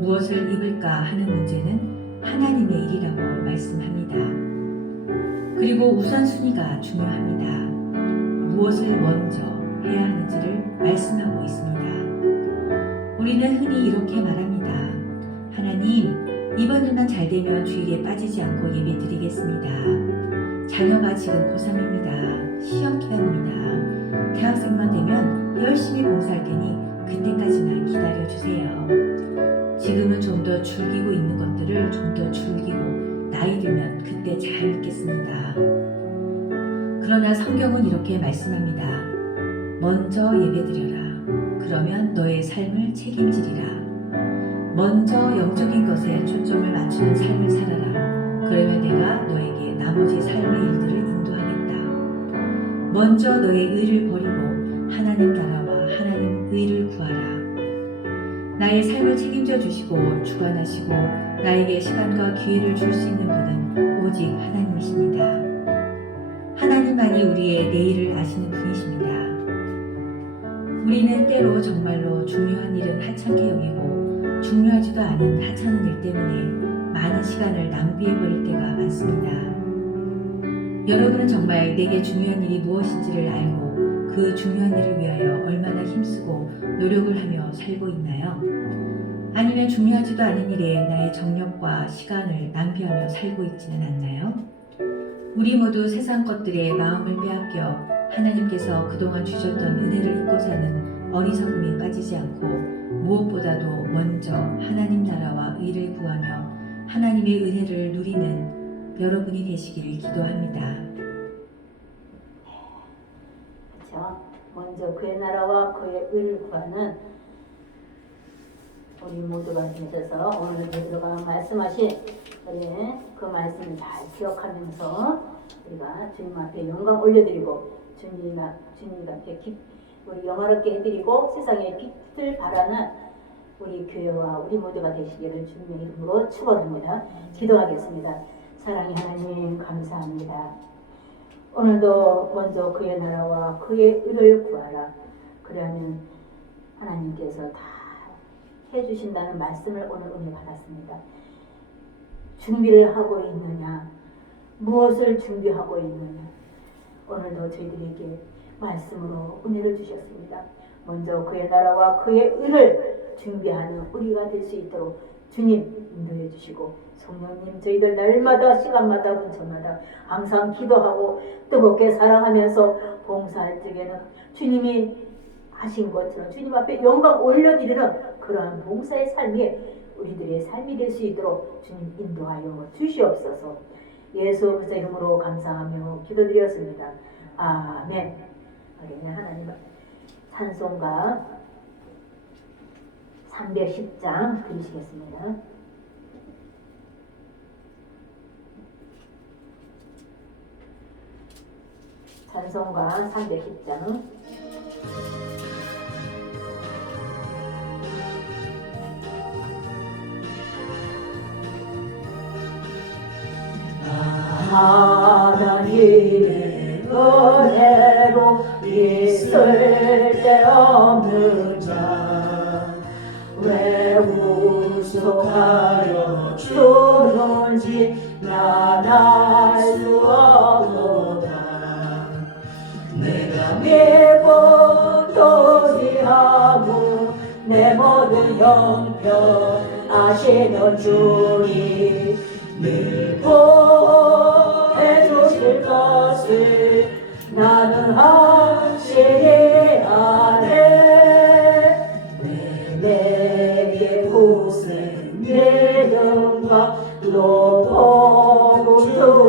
무엇을 입을까 하는 문제는 하나님의 일이라고 말씀합니다. 그리고 우선순위가 중요합니다. 무엇을 먼저 해야 하는지를 말씀하고 있습니다. 우리는 흔히 이렇게 말합니다. 하나님, 이번 주만 잘 되면 주일에 빠지지 않고 예배 드리겠습니다. 자녀가 지금 고3입니다. 시험 기간입니다. 대학생만 되면 열심히 봉사할 테니 그때까지만 기다려주세요. 지금은 좀 더 즐기고 있는 것들을 좀 더 즐기고 나이 들면 그때 잘 있겠습니다. 그러나 성경은 이렇게 말씀합니다. 먼저 예배드려라. 그러면 너의 삶을 책임지리라. 먼저 영적인 것에 초점을 맞추는 삶을 살아라. 그러면 내가 너에게 나머지 삶의 일들을 인도하겠다. 먼저 너의 의를 버리고 하나님 나라와 하나님 의를 구하라. 나의 삶을 책임져 주시고 주관하시고 나에게 시간과 기회를 줄 수 있는 분은 오직 하나님이십니다. 하나님만이 우리의 내일을 아시는 분이십니다. 우리는 때로 정말로 중요한 일은 하찮게 여기고 중요하지도 않은 하찮은 일 때문에 많은 시간을 낭비해버릴 때가 많습니다. 여러분은 정말 내게 중요한 일이 무엇인지를 알고 그 중요한 일을 위하여 얼마나 힘쓰고 노력을 하며 살고 있나요? 아니면 중요하지도 않은 일에 나의 정력과 시간을 낭비하며 살고 있지는 않나요? 우리 모두 세상 것들에 마음을 빼앗겨 하나님께서 그동안 주셨던 은혜를 잊고 사는 어리석음에 빠지지 않고 무엇보다도 먼저 하나님 나라와 의를 구하며 하나님의 은혜를 누리는 여러분이 되시기를 기도합니다. 그렇죠? 먼저 그의 나라와 그의 의를 구하는 우리 모두가 되셔서 오늘 베드로가 말씀하신 우리 그 말씀을 잘 기억하면서 우리가 주님 앞에 영광 올려드리고 주님 앞에 우리 영화롭게 해드리고 세상에 빛을 발하는 우리 교회와 우리 모두가 되시기를 주님의 이름으로 축원합니다. 기도하겠습니다. 사랑의 하나님 감사합니다. 오늘도 먼저 그의 나라와 그의 의를 구하라. 그러면 하나님께서 다 해주신다는 말씀을 오늘 은혜 받았습니다. 준비를 하고 있느냐? 무엇을 준비하고 있느냐? 오늘도 저희들에게 말씀으로 은혜를 주셨습니다. 먼저 그의 나라와 그의 의를 준비하는 우리가 될 수 있도록 주님 인도해 주시고 성령님 저희들 날마다 시간마다 분초마다 항상 기도하고 뜨겁게 사랑하면서 봉사할 적에는 주님이 하신 것처럼 주님 앞에 영광 올려드리는 그러한 봉사의 삶이 우리들의 삶이 될 수 있도록 주님 인도하여 주시옵소서. 예수 그리스도 이름으로 감사하며 기도드렸습니다. 아멘. 우리 하나님 찬송가 310장 드리시겠습니다. 찬송가 310장 하나님의 은혜로 있을 데 없는 자 왜 우속하여 주는지 난 알 수 없도다. 내가 믿고 도리하고 내 모든 형편 아시는 주님 늘 보호해 주실 것을 나는 확실히 아네. 왜 내게 고생 믿음과 높고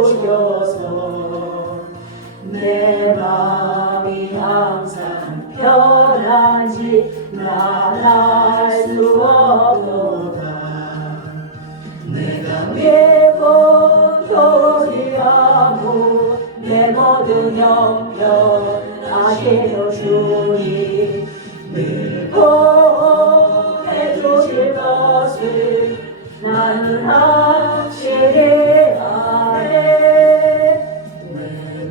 주셔서 내 마음이 항상 편한지 난 알 수 없도다. 내가 믿고 도리하고 내 모든 형편 아시는 주님 늘 보호해 주실 것을 나는 확실히 아네. 왜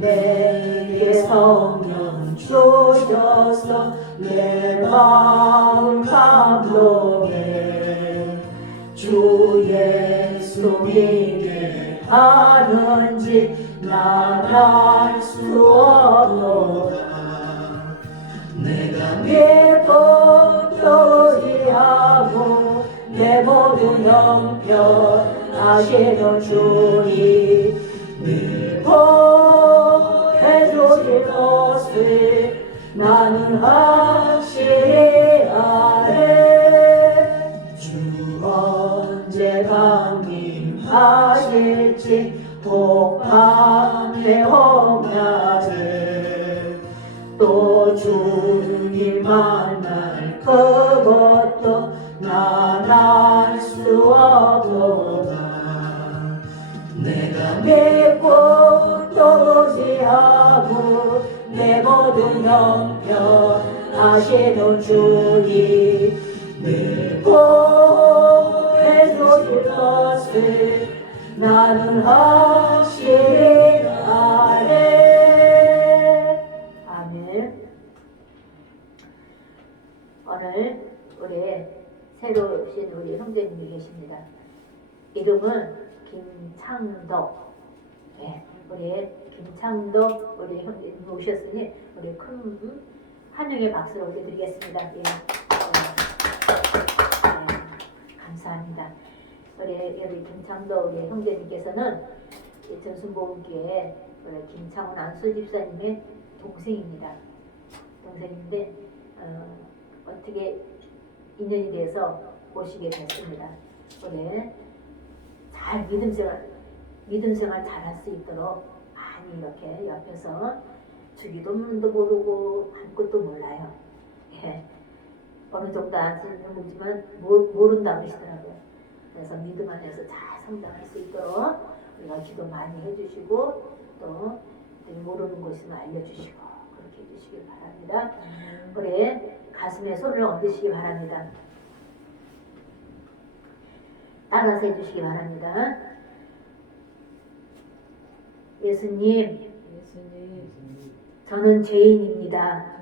내게 성령 주셔서 내 마음 감동해 주 예수 믿게 하는지 난 알 수 없도다. 내가 믿고 도리하고 내 모든 형편 아시는 주님 늘 보호해 해주실 것을 나는 확실히 아네. 주 언제 강림하실지 혹밤에 혹낮에 또 주님 만날 그것도 난 알 수 없도다. 내가 믿고 또 의지하고 내 모든 형편 하시는 주님 늘 보호해 주실 것을 나는 확실히 아네. 아멘. 오늘 우리 새로 오신 우리 형제님이 계십니다. 이름은 김창덕. 예, 우리 김창덕 우리 형제님 오셨으니 우리 큰 환영의 박수를 올려드리겠습니다. 예. 예, 감사합니다. 우리 김창덕 우리 형제님께서는 전순복음교회 우리 김창훈 안수 집사님의 동생입니다. 동생인데 어떻게 인연이 돼서 모시게 됐습니다. 오늘 잘 믿음 생활 잘할 수 있도록 많이 이렇게 옆에서 주기도문도 모르고 아무것도 몰라요. 예. 어느 정도 아시는 모르지만 모른다고 그러시더라고요. 그래서 믿음 안에서 잘 성장할 수 있도록 우리가 기도 많이 해주시고 또 모르는 거 있으면 알려주시고 그렇게 해주시길 바랍니다. 우리 가슴에 손을 얹으시기 바랍니다. 따라서 해주시기 바랍니다. 예수님, 저는 죄인입니다.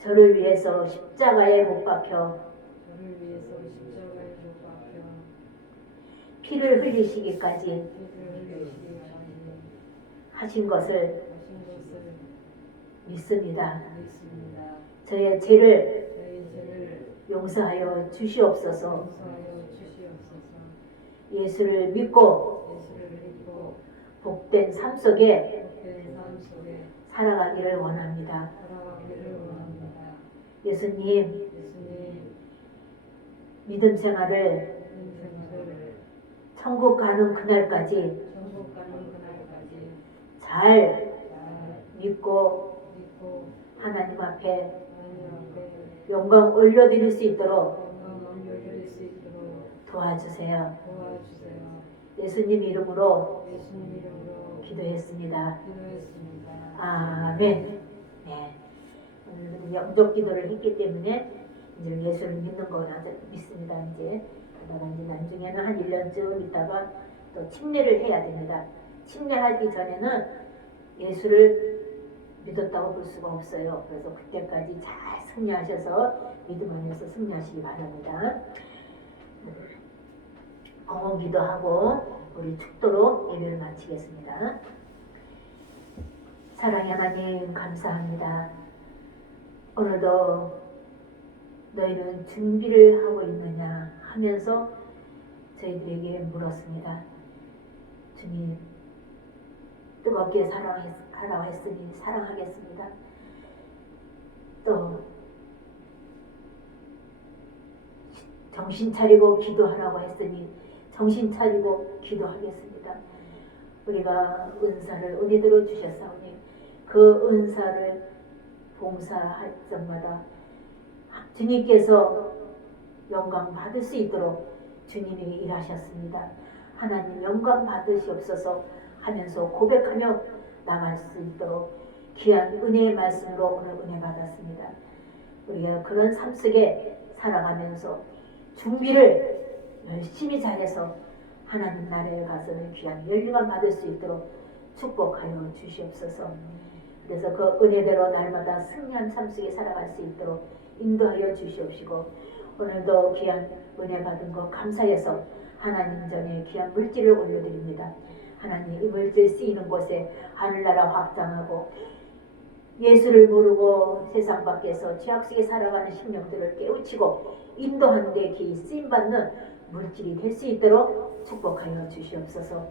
저를 위해서 십자가에 못 박혀 피를 흘리시기까지 하신 것을 믿습니다. 저의 죄를 용서하여 주시옵소서. 예수를 믿고 복된 삶 속에 살아가기를 원합니다. 예수님, 믿음 생활을 천국 가는 그날까지 잘 믿고 하나님 앞에 영광 올려드릴 수 있도록 도와주세요. 예수님 이름으로 기도했습니다. 아멘. 네. 오늘은 영적 기도를 했기 때문에 이제 예수를 믿는 거 믿습니다. 이제 그러다가 이제 나중에는 한 1년쯤 있다가 또 침례를 해야 됩니다. 침례하기 전에는 예수를 믿었다고 볼 수가 없어요. 그래서 그때까지 잘 승리하셔서 믿음 안에서 승리하시기 바랍니다. 공헌 기도하고 우리 축도로 예배를 마치겠습니다. 사랑의 하나님 감사합니다. 오늘도 너희는 준비를 하고 있느냐 하면서 저희들에게 물었습니다. 주님, 뜨겁게 사랑하라고 했으니 사랑하겠습니다. 또 정신 차리고 기도하라고 했으니 정신 차리고 기도하겠습니다. 우리가 은사를 은혜대로 주셨사오니 그 은사를 봉사할 적마다 주님께서 영광 받을 수 있도록 주님이 일하셨습니다. 하나님 영광 받으시옵소서 하면서 고백하며 나갈 수 있도록 귀한 은혜의 말씀으로 오늘 은혜 받았습니다. 우리가 그런 삶 속에 살아가면서 준비를 열심히 잘해서 하나님 나라에 가서는 귀한 열림을 받을 수 있도록 축복하여 주시옵소서. 그래서 그 은혜대로 날마다 승리한 삶 속에 살아갈 수 있도록 인도하여 주시옵시고 오늘도 귀한 은혜 받은 것 감사해서 하나님 전에 귀한 물질을 올려드립니다. 하나님 이 물질 쓰이는 곳에 하늘나라 확장하고 예수를 모르고 세상 밖에서 죄악 속에 살아가는 심령들을 깨우치고 인도하는 데 귀히 쓰임받는 물질이 될 수 있도록 축복하여 주시옵소서.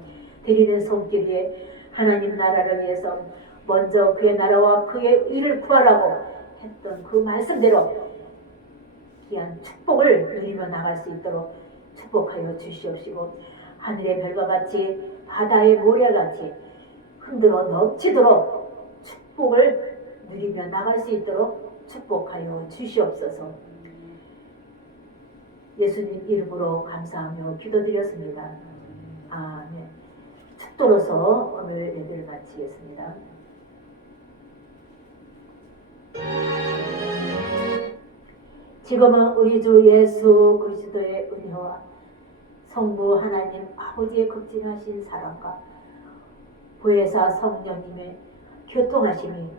드리는 손길 위에 하나님 나라를 위해서 먼저 그의 나라와 그의 의를 구하라고 했던 그 말씀대로 귀한 축복을 누리며 나갈 수 있도록 축복하여 주시옵시고, 하늘의 별과 같이 바다의 모래같이 흔들어 넘치도록 축복을 누리며 나갈 수 있도록 축복하여 주시옵소서. 예수님 이름으로 감사하며 기도드렸습니다. 아멘. 축도로서 오늘 예배를 마치겠습니다. 지금은 우리 주 예수 그리스도의 은혜와 성부 하나님 아버지의 극진하신 사랑과 보혜사 성령님의 교통하심이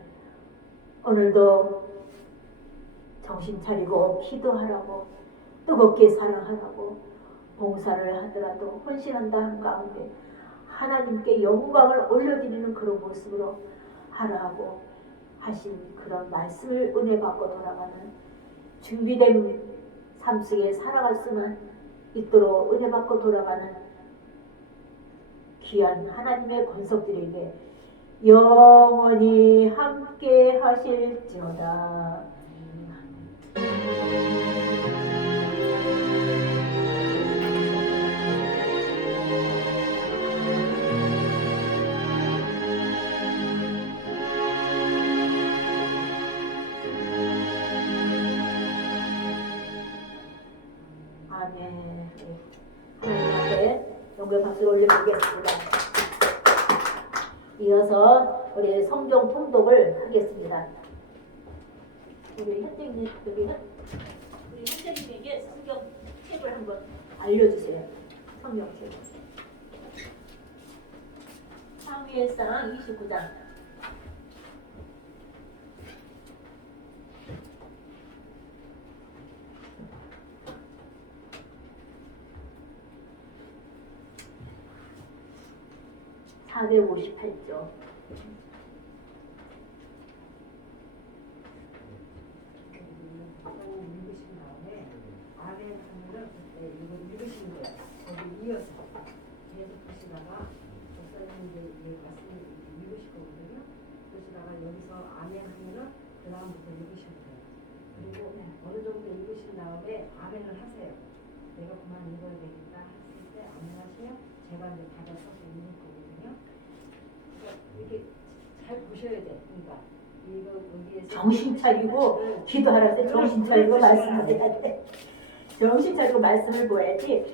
오늘도 정신 차리고 기도하라고, 뜨겁게 사랑하라고, 봉사를 하더라도 헌신한다 한 가운데 하나님께 영광을 올려드리는 그런 모습으로 하라고 하신 그런 말씀을 은혜 받고 돌아가는 준비된 삶 속에 살아갈 수만 있도록 은혜 받고 돌아가는 귀한 하나님의 권속들에게 영원히 함께 하실지어다. 아멘. 하나님 앞에 영광의 박수를 올려드리겠습니다. 이어서 우리 성경 통독을 하겠습니다. 우리 현재님에게 성경 책을 한번 알려주세요. 성경책. 사무엘상 29장. (458조) 읽으신 다음에 아멘 하면은 이걸 읽으시는 거예요. 거기 이어서 계속 보시다가 목사님이 이제 말씀을 읽으실 거거든요. 보시다가 여기서 아멘 하면은 그 다음부터 읽으시면 돼요. 그리고 어느 정도 읽으신 다음에 아멘을 하세요. 내가 그만 읽어야 되겠다 했을 때 아멘 하시면 제가 이제 받아서 읽는 거거든요. 그러니까 이렇게 잘 보셔야 돼. 그러니까 이거 여기에서 정신 차리고 기도하라 때 정신 차리고 말씀을 해야 돼. 정신 차리고 말씀을 보야지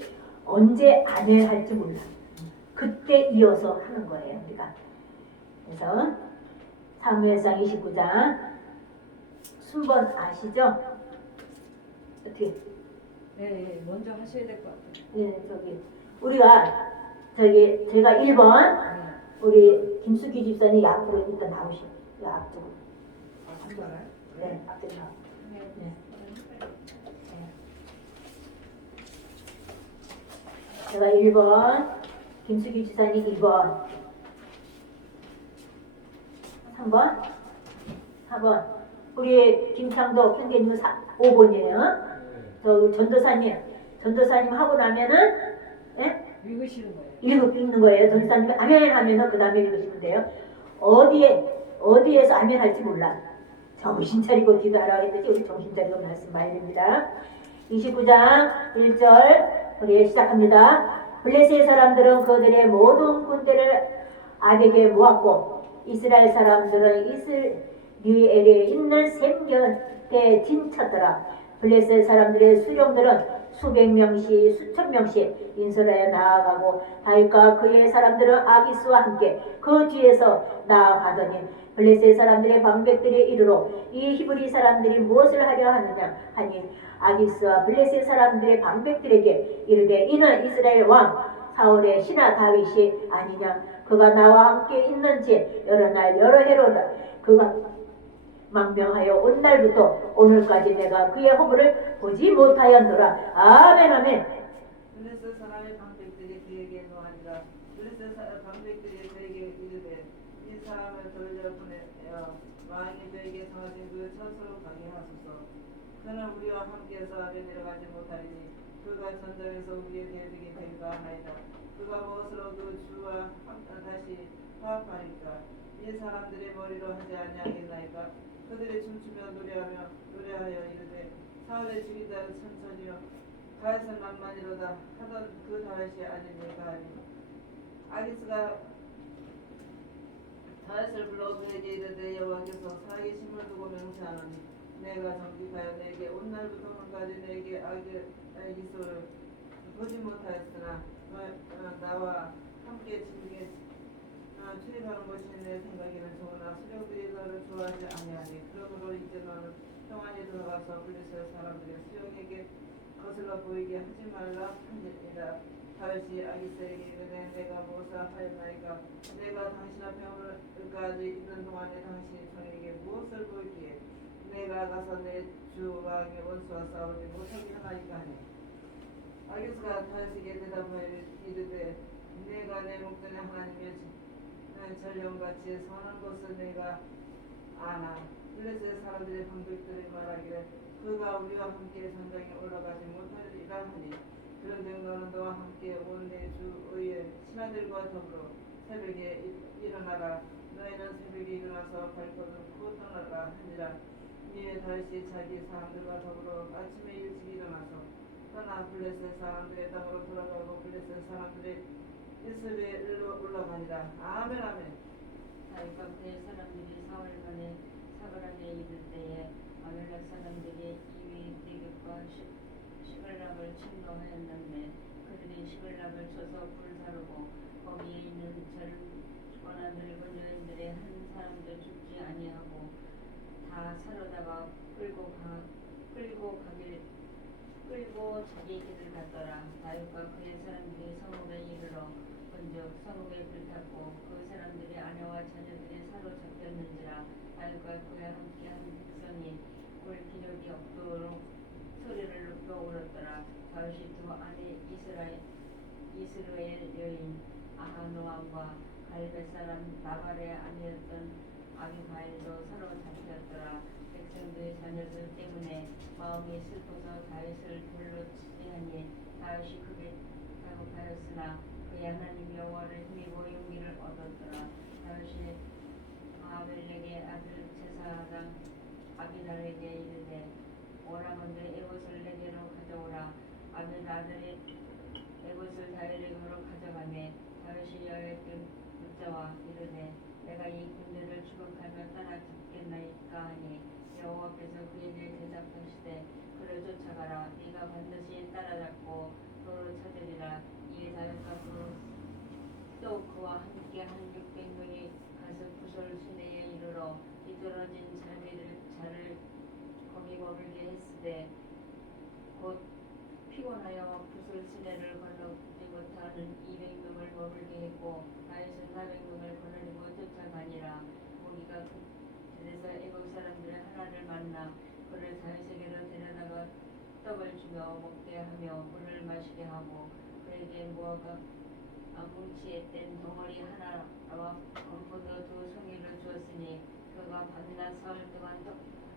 언제 아멘 할지 몰라. 그때 이어서 하는 거예요, 우리가. 그래서 사무엘상 29장 순번 아시죠? 어떻게? 네, 먼저 하셔야 될 것 같아요. 네, 우리가 제가 1번 우리 김수기 집사님 앞으로 일단 나오시오. 앞쪽으로. 네, 앞쪽으로 나오시오. 네. 제가 1번, 김수기 지사님 2번, 3번, 4번, 우리 김창도 편계님 5번이에요. 저 전도사님 하고 나면은 읽으시는 거예요. 읽는 거예요. 전도사님 아멘 하면은 그 다음에 읽으시면 돼요. 어디에서 아멘 할지 몰라. 정신 차리고 기도하라고 했듯이 우리 정신 차리고 말씀 봐야 됩니다. 29장 1절 우리 시작합니다. 블레셋 사람들은 그들의 모든 군대를 아벡에 모았고 이스라엘 사람들은 이스라엘에 있는 샘곁에 진쳤더라. 블레셋 사람들의 수령들은 수백 명씩 수천 명씩 인솔하여 나아가고 다윗과 그의 사람들은 아기스와 함께 그 뒤에서 나아가더니 블레셋 사람들의 방백들이 이르러 이 히브리 사람들이 무엇을 하려 하느냐 하니 아기스와 블레셋 사람들의 방백들에게 이르되 이는 이스라엘 왕 사울의 신하 다윗이 아니냐. 그가 나와 함께 있는지 여러 날 여러 해로다. 그가 망명하여 온 날부터 오늘까지 내가 그의 허물을 보지 못하였노라. 아멘 아멘. 블레셋 사람의 방백들이 그에게 노하니라. 블레셋 방백들이 그에게 이르되 이 사람을 돌려 보내어 왕이 그에게 정하신 그 처소로 가게 하소서. 그는 우리와 함께해서 아베 내려가지 못하리니 그가 전장에서 우리의 대적이 될까 하이다. 그가 무엇으로 그 주와 다시 파업하니까 이 사람들의 머리로 하지 아니하겠나이까. 그들이 춤추며 노래하여 이르되 사울의 죽이다를 천천히요 가야살 만만이로다 하던 그 다윗이 아니니까 하니. 아기스가 다윗을 불러 그에게 이르되 여호와께서 살아계심을 두고 맹세하노니 내가 정직하여 내게 온 날부터 한까지 내게 아기스를 보지 못하였으나 나와 함께 진국에 출입하는 것이 내 생각에는 좋으나 수령들이 너를 좋아하지 아니하니. 그러므로 이제 너는 평안히 들어가서 블레셋 사람들의 수령에게 거슬러 보이게 하지 말라 하니라. 다윗이 아기스에게 이르되 내가 무엇을 하였나이까. 내가 당신 앞에 오늘까지 있는 동안에 당신이 저에게 무엇을 보이기에 내가 가서 내 주 왕의 원수와 싸우지 못하게 하나이까 하니. 아기스가 다윗에게 대답하여 이르되 내가 내 목전에 하나님의 전령같이 선한 것을 내가 아나. 블레셋 사람들의 방백들이 말하기를 그가 우리와 함께 전장에 올라가지 못하리라 하니. 그런즉 너는 너와 함께 온 내 주의 신하들과 더불어 새벽에 일어나라. 너희는 새벽에 일어나서 발걸음고 떠나라 하니라. 이에 다윗이 자기 사람들과 더불어 아침에 일찍 일어나서 떠나 블레셋 사람들의 땅으로 돌아가고 블레셋 사람들의 이스라엘로 올라가니라. 아멘 아멘. 다윗과 그의 사람들이 사흘만에 사그라에 이를 때에 아멜렉 사람들이 이위 네겝과 시글락을 침노하였는데 그들이 시글락을 쳐서 불사르고 거기에 있는 젊거나 늙은 여인들의 한 사람도 죽지 아니하고 다 사로다가 끌고 자기 길을 갔더라. 다윗과 그의 사람들이 성읍에 이르러 본즉 성읍에 불탔고 그 사람들의 아내와 자녀들이 사로잡혔는지라. 다윗과 그와 함께한 백성이 올 기력이 없도록 소리를 높여 울었더라. 다윗이 두 아내 이스라엘 여인 아하노함과 갈벳 사람 나발의 아내였던 아비가일도 사로잡혔더라. 백성들의 자녀들 때문에 마음이 슬퍼서 다윗을 돌로 치하니 다윗이 크게 다급하였으나 그의 하나님 여호와를 힘입어 용기를 얻었더라. 다윗이 아벨렉의 아들 제사장 아비달에게 이르되 오라건대 에봇을 내게로 가져오라. 아비달이 에봇을 다윗에게로 가져가매 다윗이 여호와께 묻자와 이르되 내가 이 군대를 추격하며 따라잡겠나이까 하니 여호와께서 그에게 대답하시되 그를 쫓아가라. 네가 반드시 따라잡고 도로 찾으리라. 이에 다윗과 또 그와 함께 한 600명이 가서 부솔 시내에 이르러 비뚤어진 자를 거기 머물게 했으되 곧 피곤하여 부솔 시내를 건너지 못하는 200명을 머물게 했고 다윗은 400명을 거느리고 쫓아가니라. 무리가 그래서 애국 사람들의 하나를 만나 그를 다윗에게로 데려다가 떡을 주며 먹게 하며 물을 마시게 하고 그에게 무화과 뭉치에 뗀 덩어리 하나와 건포도 2송이를 주었으니 그가 밤낮 사흘 동안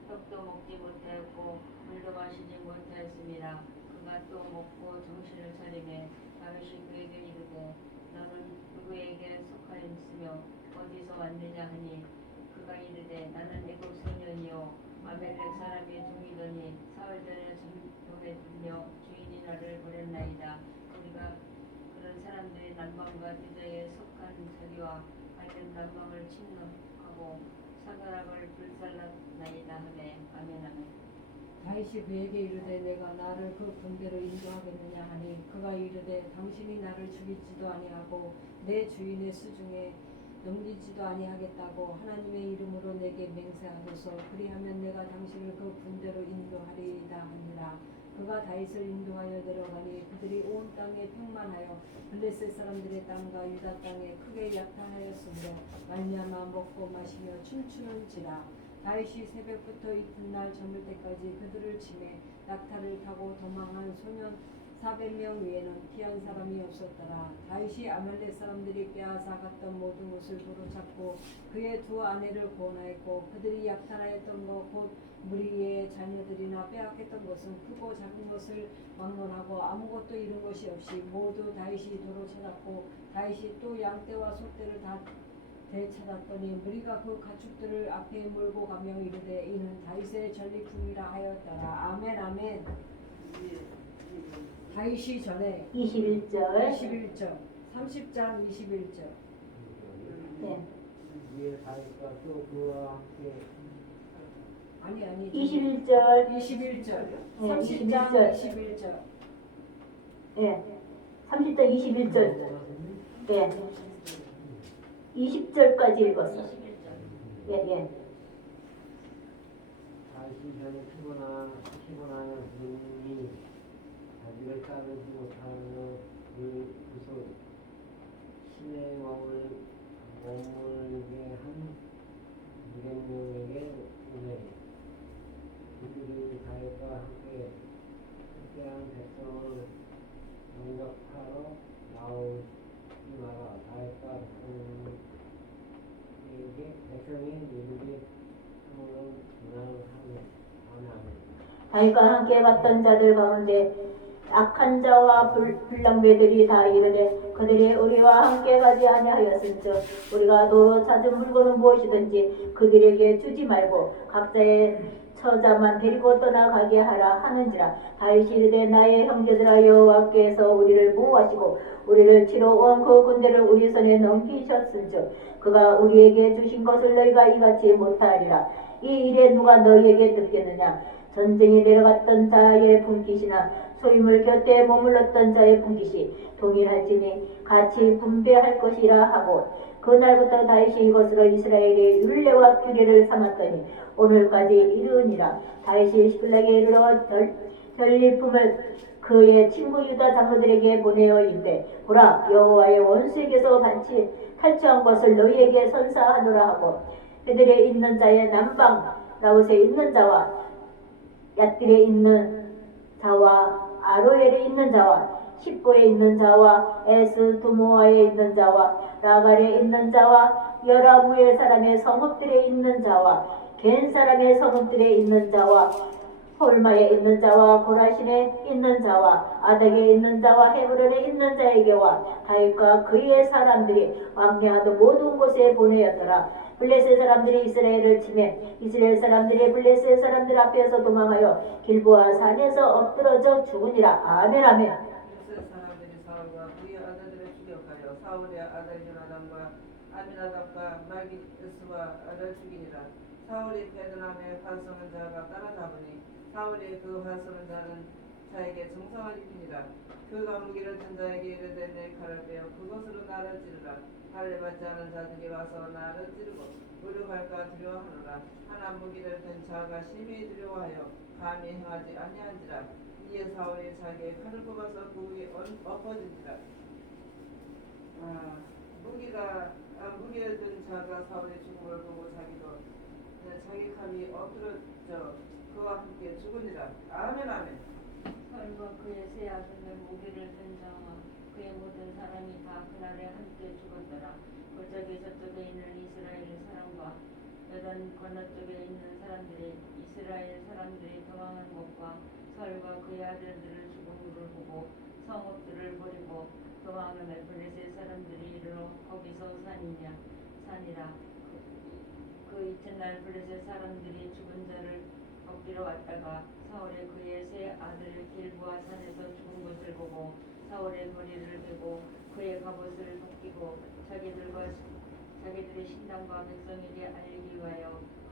떡도 먹지 못하였고 물도 마시지 못하였습니다. 그가 또 먹고 정신을 차리매 다윗이 그에게 이르되 너는 누구에게 속하였으며 어디서 왔느냐 하니 그가 이르되 나는 애국 소년이요 아멜렉 사람의 종이더니 사흘 전에 전동에 들려 주인이 나를 보냈나이다. 우리가 그런 사람들의 난방과 비자에 속한 자기와 밝은 난방을 침노하고 사그락을 불살랐나이다 하매 아멘 아멘. 다윗이 그에게 이르되 내가 나를 그 군대로 인도하겠느냐 하니 그가 이르되 당신이 나를 죽이지도 아니하고 내 주인의 수중에 넘기지도 아니하겠다고 하나님의 이름으로 내게 맹세하소서. 그리하면 내가 당신을 그 군대로 인도하리이다 하니라. 그가 다윗을 인도하여 내려가니 그들이 온 땅에 평만하여 블레셋 사람들의 땅과 유다 땅에 크게 약탈하였으므로 말미암아 먹고 마시며 춤추는지라. 다윗이 새벽부터 이튿날 저물 때까지 그들을 치매 낙타를 타고 도망한 소년 400명 외에는 피한 사람이 없었더라. 다윗이 아말렉 사람들이 빼앗아 갔던 모든 것을 도로잡고 그의 두 아내를 구원하였고 그들이 약탈하였던 것 곧 무리의 자녀들이나 빼앗겼던 것은 크고 작은 것을 막론하고 아무것도 잃은 것이 없이 모두 다윗이 도로 찾았고 다윗이 또 양떼와 소떼를 다 되찾았더니 무리가 그 가축들을 앞에 몰고 가며 이르되 이는 다윗의 전리품이라 하였더라. 아멘 아멘. 다윗이 전에 21절. 21절 30장 21절 네. 위에 다니까 또 그와 함께 아니 21절. 21절 네, 30장 21절. 21절 예. 30절 21절. 예. 20절까지 읽었어. 21절. 예, 예. 다시 전에 피곤하여 눈이 자기를 따르지 못하여 그소 신의 머물게 한 200명에게 오매 그들이 다윗과 함께한 백성을 영접하러 나오지 마라. 다윗과 백성이 이르되 함으로 문화를 하며 다윗과 함께 갔던 자들 가운데 악한 자와 불량배들이 다 이르되 그들이 우리와 함께 가지 아니하였은즉 우리가 도로 찾은 물건은 무엇이든지 그들에게 주지 말고 각자의 처자만 데리고 떠나가게 하라 하는지라. 다윗이 이르되 나의 형제들아 여호와께서 우리를 보호하시고 우리를 치러 온 그 군대를 우리 손에 넘기셨은즉 그가 우리에게 주신 것을 너희가 이같이 못하리라. 이 일에 누가 너희에게 듣겠느냐. 전쟁에 내려갔던 자의 분깃이나 소유물 곁에 머물렀던 자의 분깃이 동일할지니 같이 분배할 것이라 하고 그날부터 다윗이 이것으로 이스라엘의 율례와 규례를 삼았더니 오늘까지 이르니라. 다윗이 시클락에 이르러 전리품을 그의 친구 유다 장로들에게 보내어 이르되 보라 여호와의 원수에게서 탈취한 것을 너희에게 선사하노라 하고 그들에 있는 자의 남방 라봇에 있는 자와 얏길에 있는 자와 아로엘에 있는 자와 십보에 있는 자와 에스두모아에 있는 자와 라갈에 있는 자와 여라무엘 사람의 성읍들에 있는 자와 겐 사람의 성읍들에 있는 자와 홀마에 있는 자와 고라신에 있는 자와 아닥에 있는 자와 헤브론에 있는 자에게와 다윗과 그의 사람들이 왕래하던 모든 곳에 보내었더라. 블레셋 사람들이 이스라엘을 치매 이스라엘 사람들이 블레셋 사람들 앞에서 도망하여 길보아 산에서 엎드러져 죽으니라. 아멘 아멘. 블레셋 사람들이 사울과 그의 아들들을 추격하여 사울의 아들 요나단과 아미나답과 말기스와 죽이니라. 사울이 베드람의 활성한 자가 따라잡으니 사울이 그 활성한 자에게 정상을 입히니라. 그가 무기를 든 자에게 이르되 내 칼을 빼어 그것으로 나를 찌르라. 칼을 받지 않은 자들이 와서 나를 찌르고 무릎할까 두려워하노라. 하나 무기를 든 자가 심히 두려워하여 감히 행하지 아니한지라. 이에 사울이 자기의 칼을 뽑아서 그 위에 엎어진지라. 무기를 든 자가 사울의 죽음을 보고 자기 칼이 엎드러져 그와 함께 죽으니라. 아멘 아멘. 사울과 그의 세 아들들 무기를 든 자와 그의 모든 사람이 다 그날에 함께 죽었더라. 골짜기 저쪽에 있는 이스라엘 사람과 요단 건너쪽에 있는 사람들이 이스라엘 사람들이 도망한 곳과 사울과 그의 아들들을 죽음을 보고 성읍들을 버리고 도망하며 블레셋 사람들이 이르러 거기서 산이라. 그 이튿날 블레셋 사람들이 죽은 자를 얻기로 왔다가 사울의 그의 세 아들 길보아 산에서 죽은 것을 보고 사울의 머리를 베고 그의 갑옷을 벗기고 자기들의 신당과 백성에게 알리기 위하여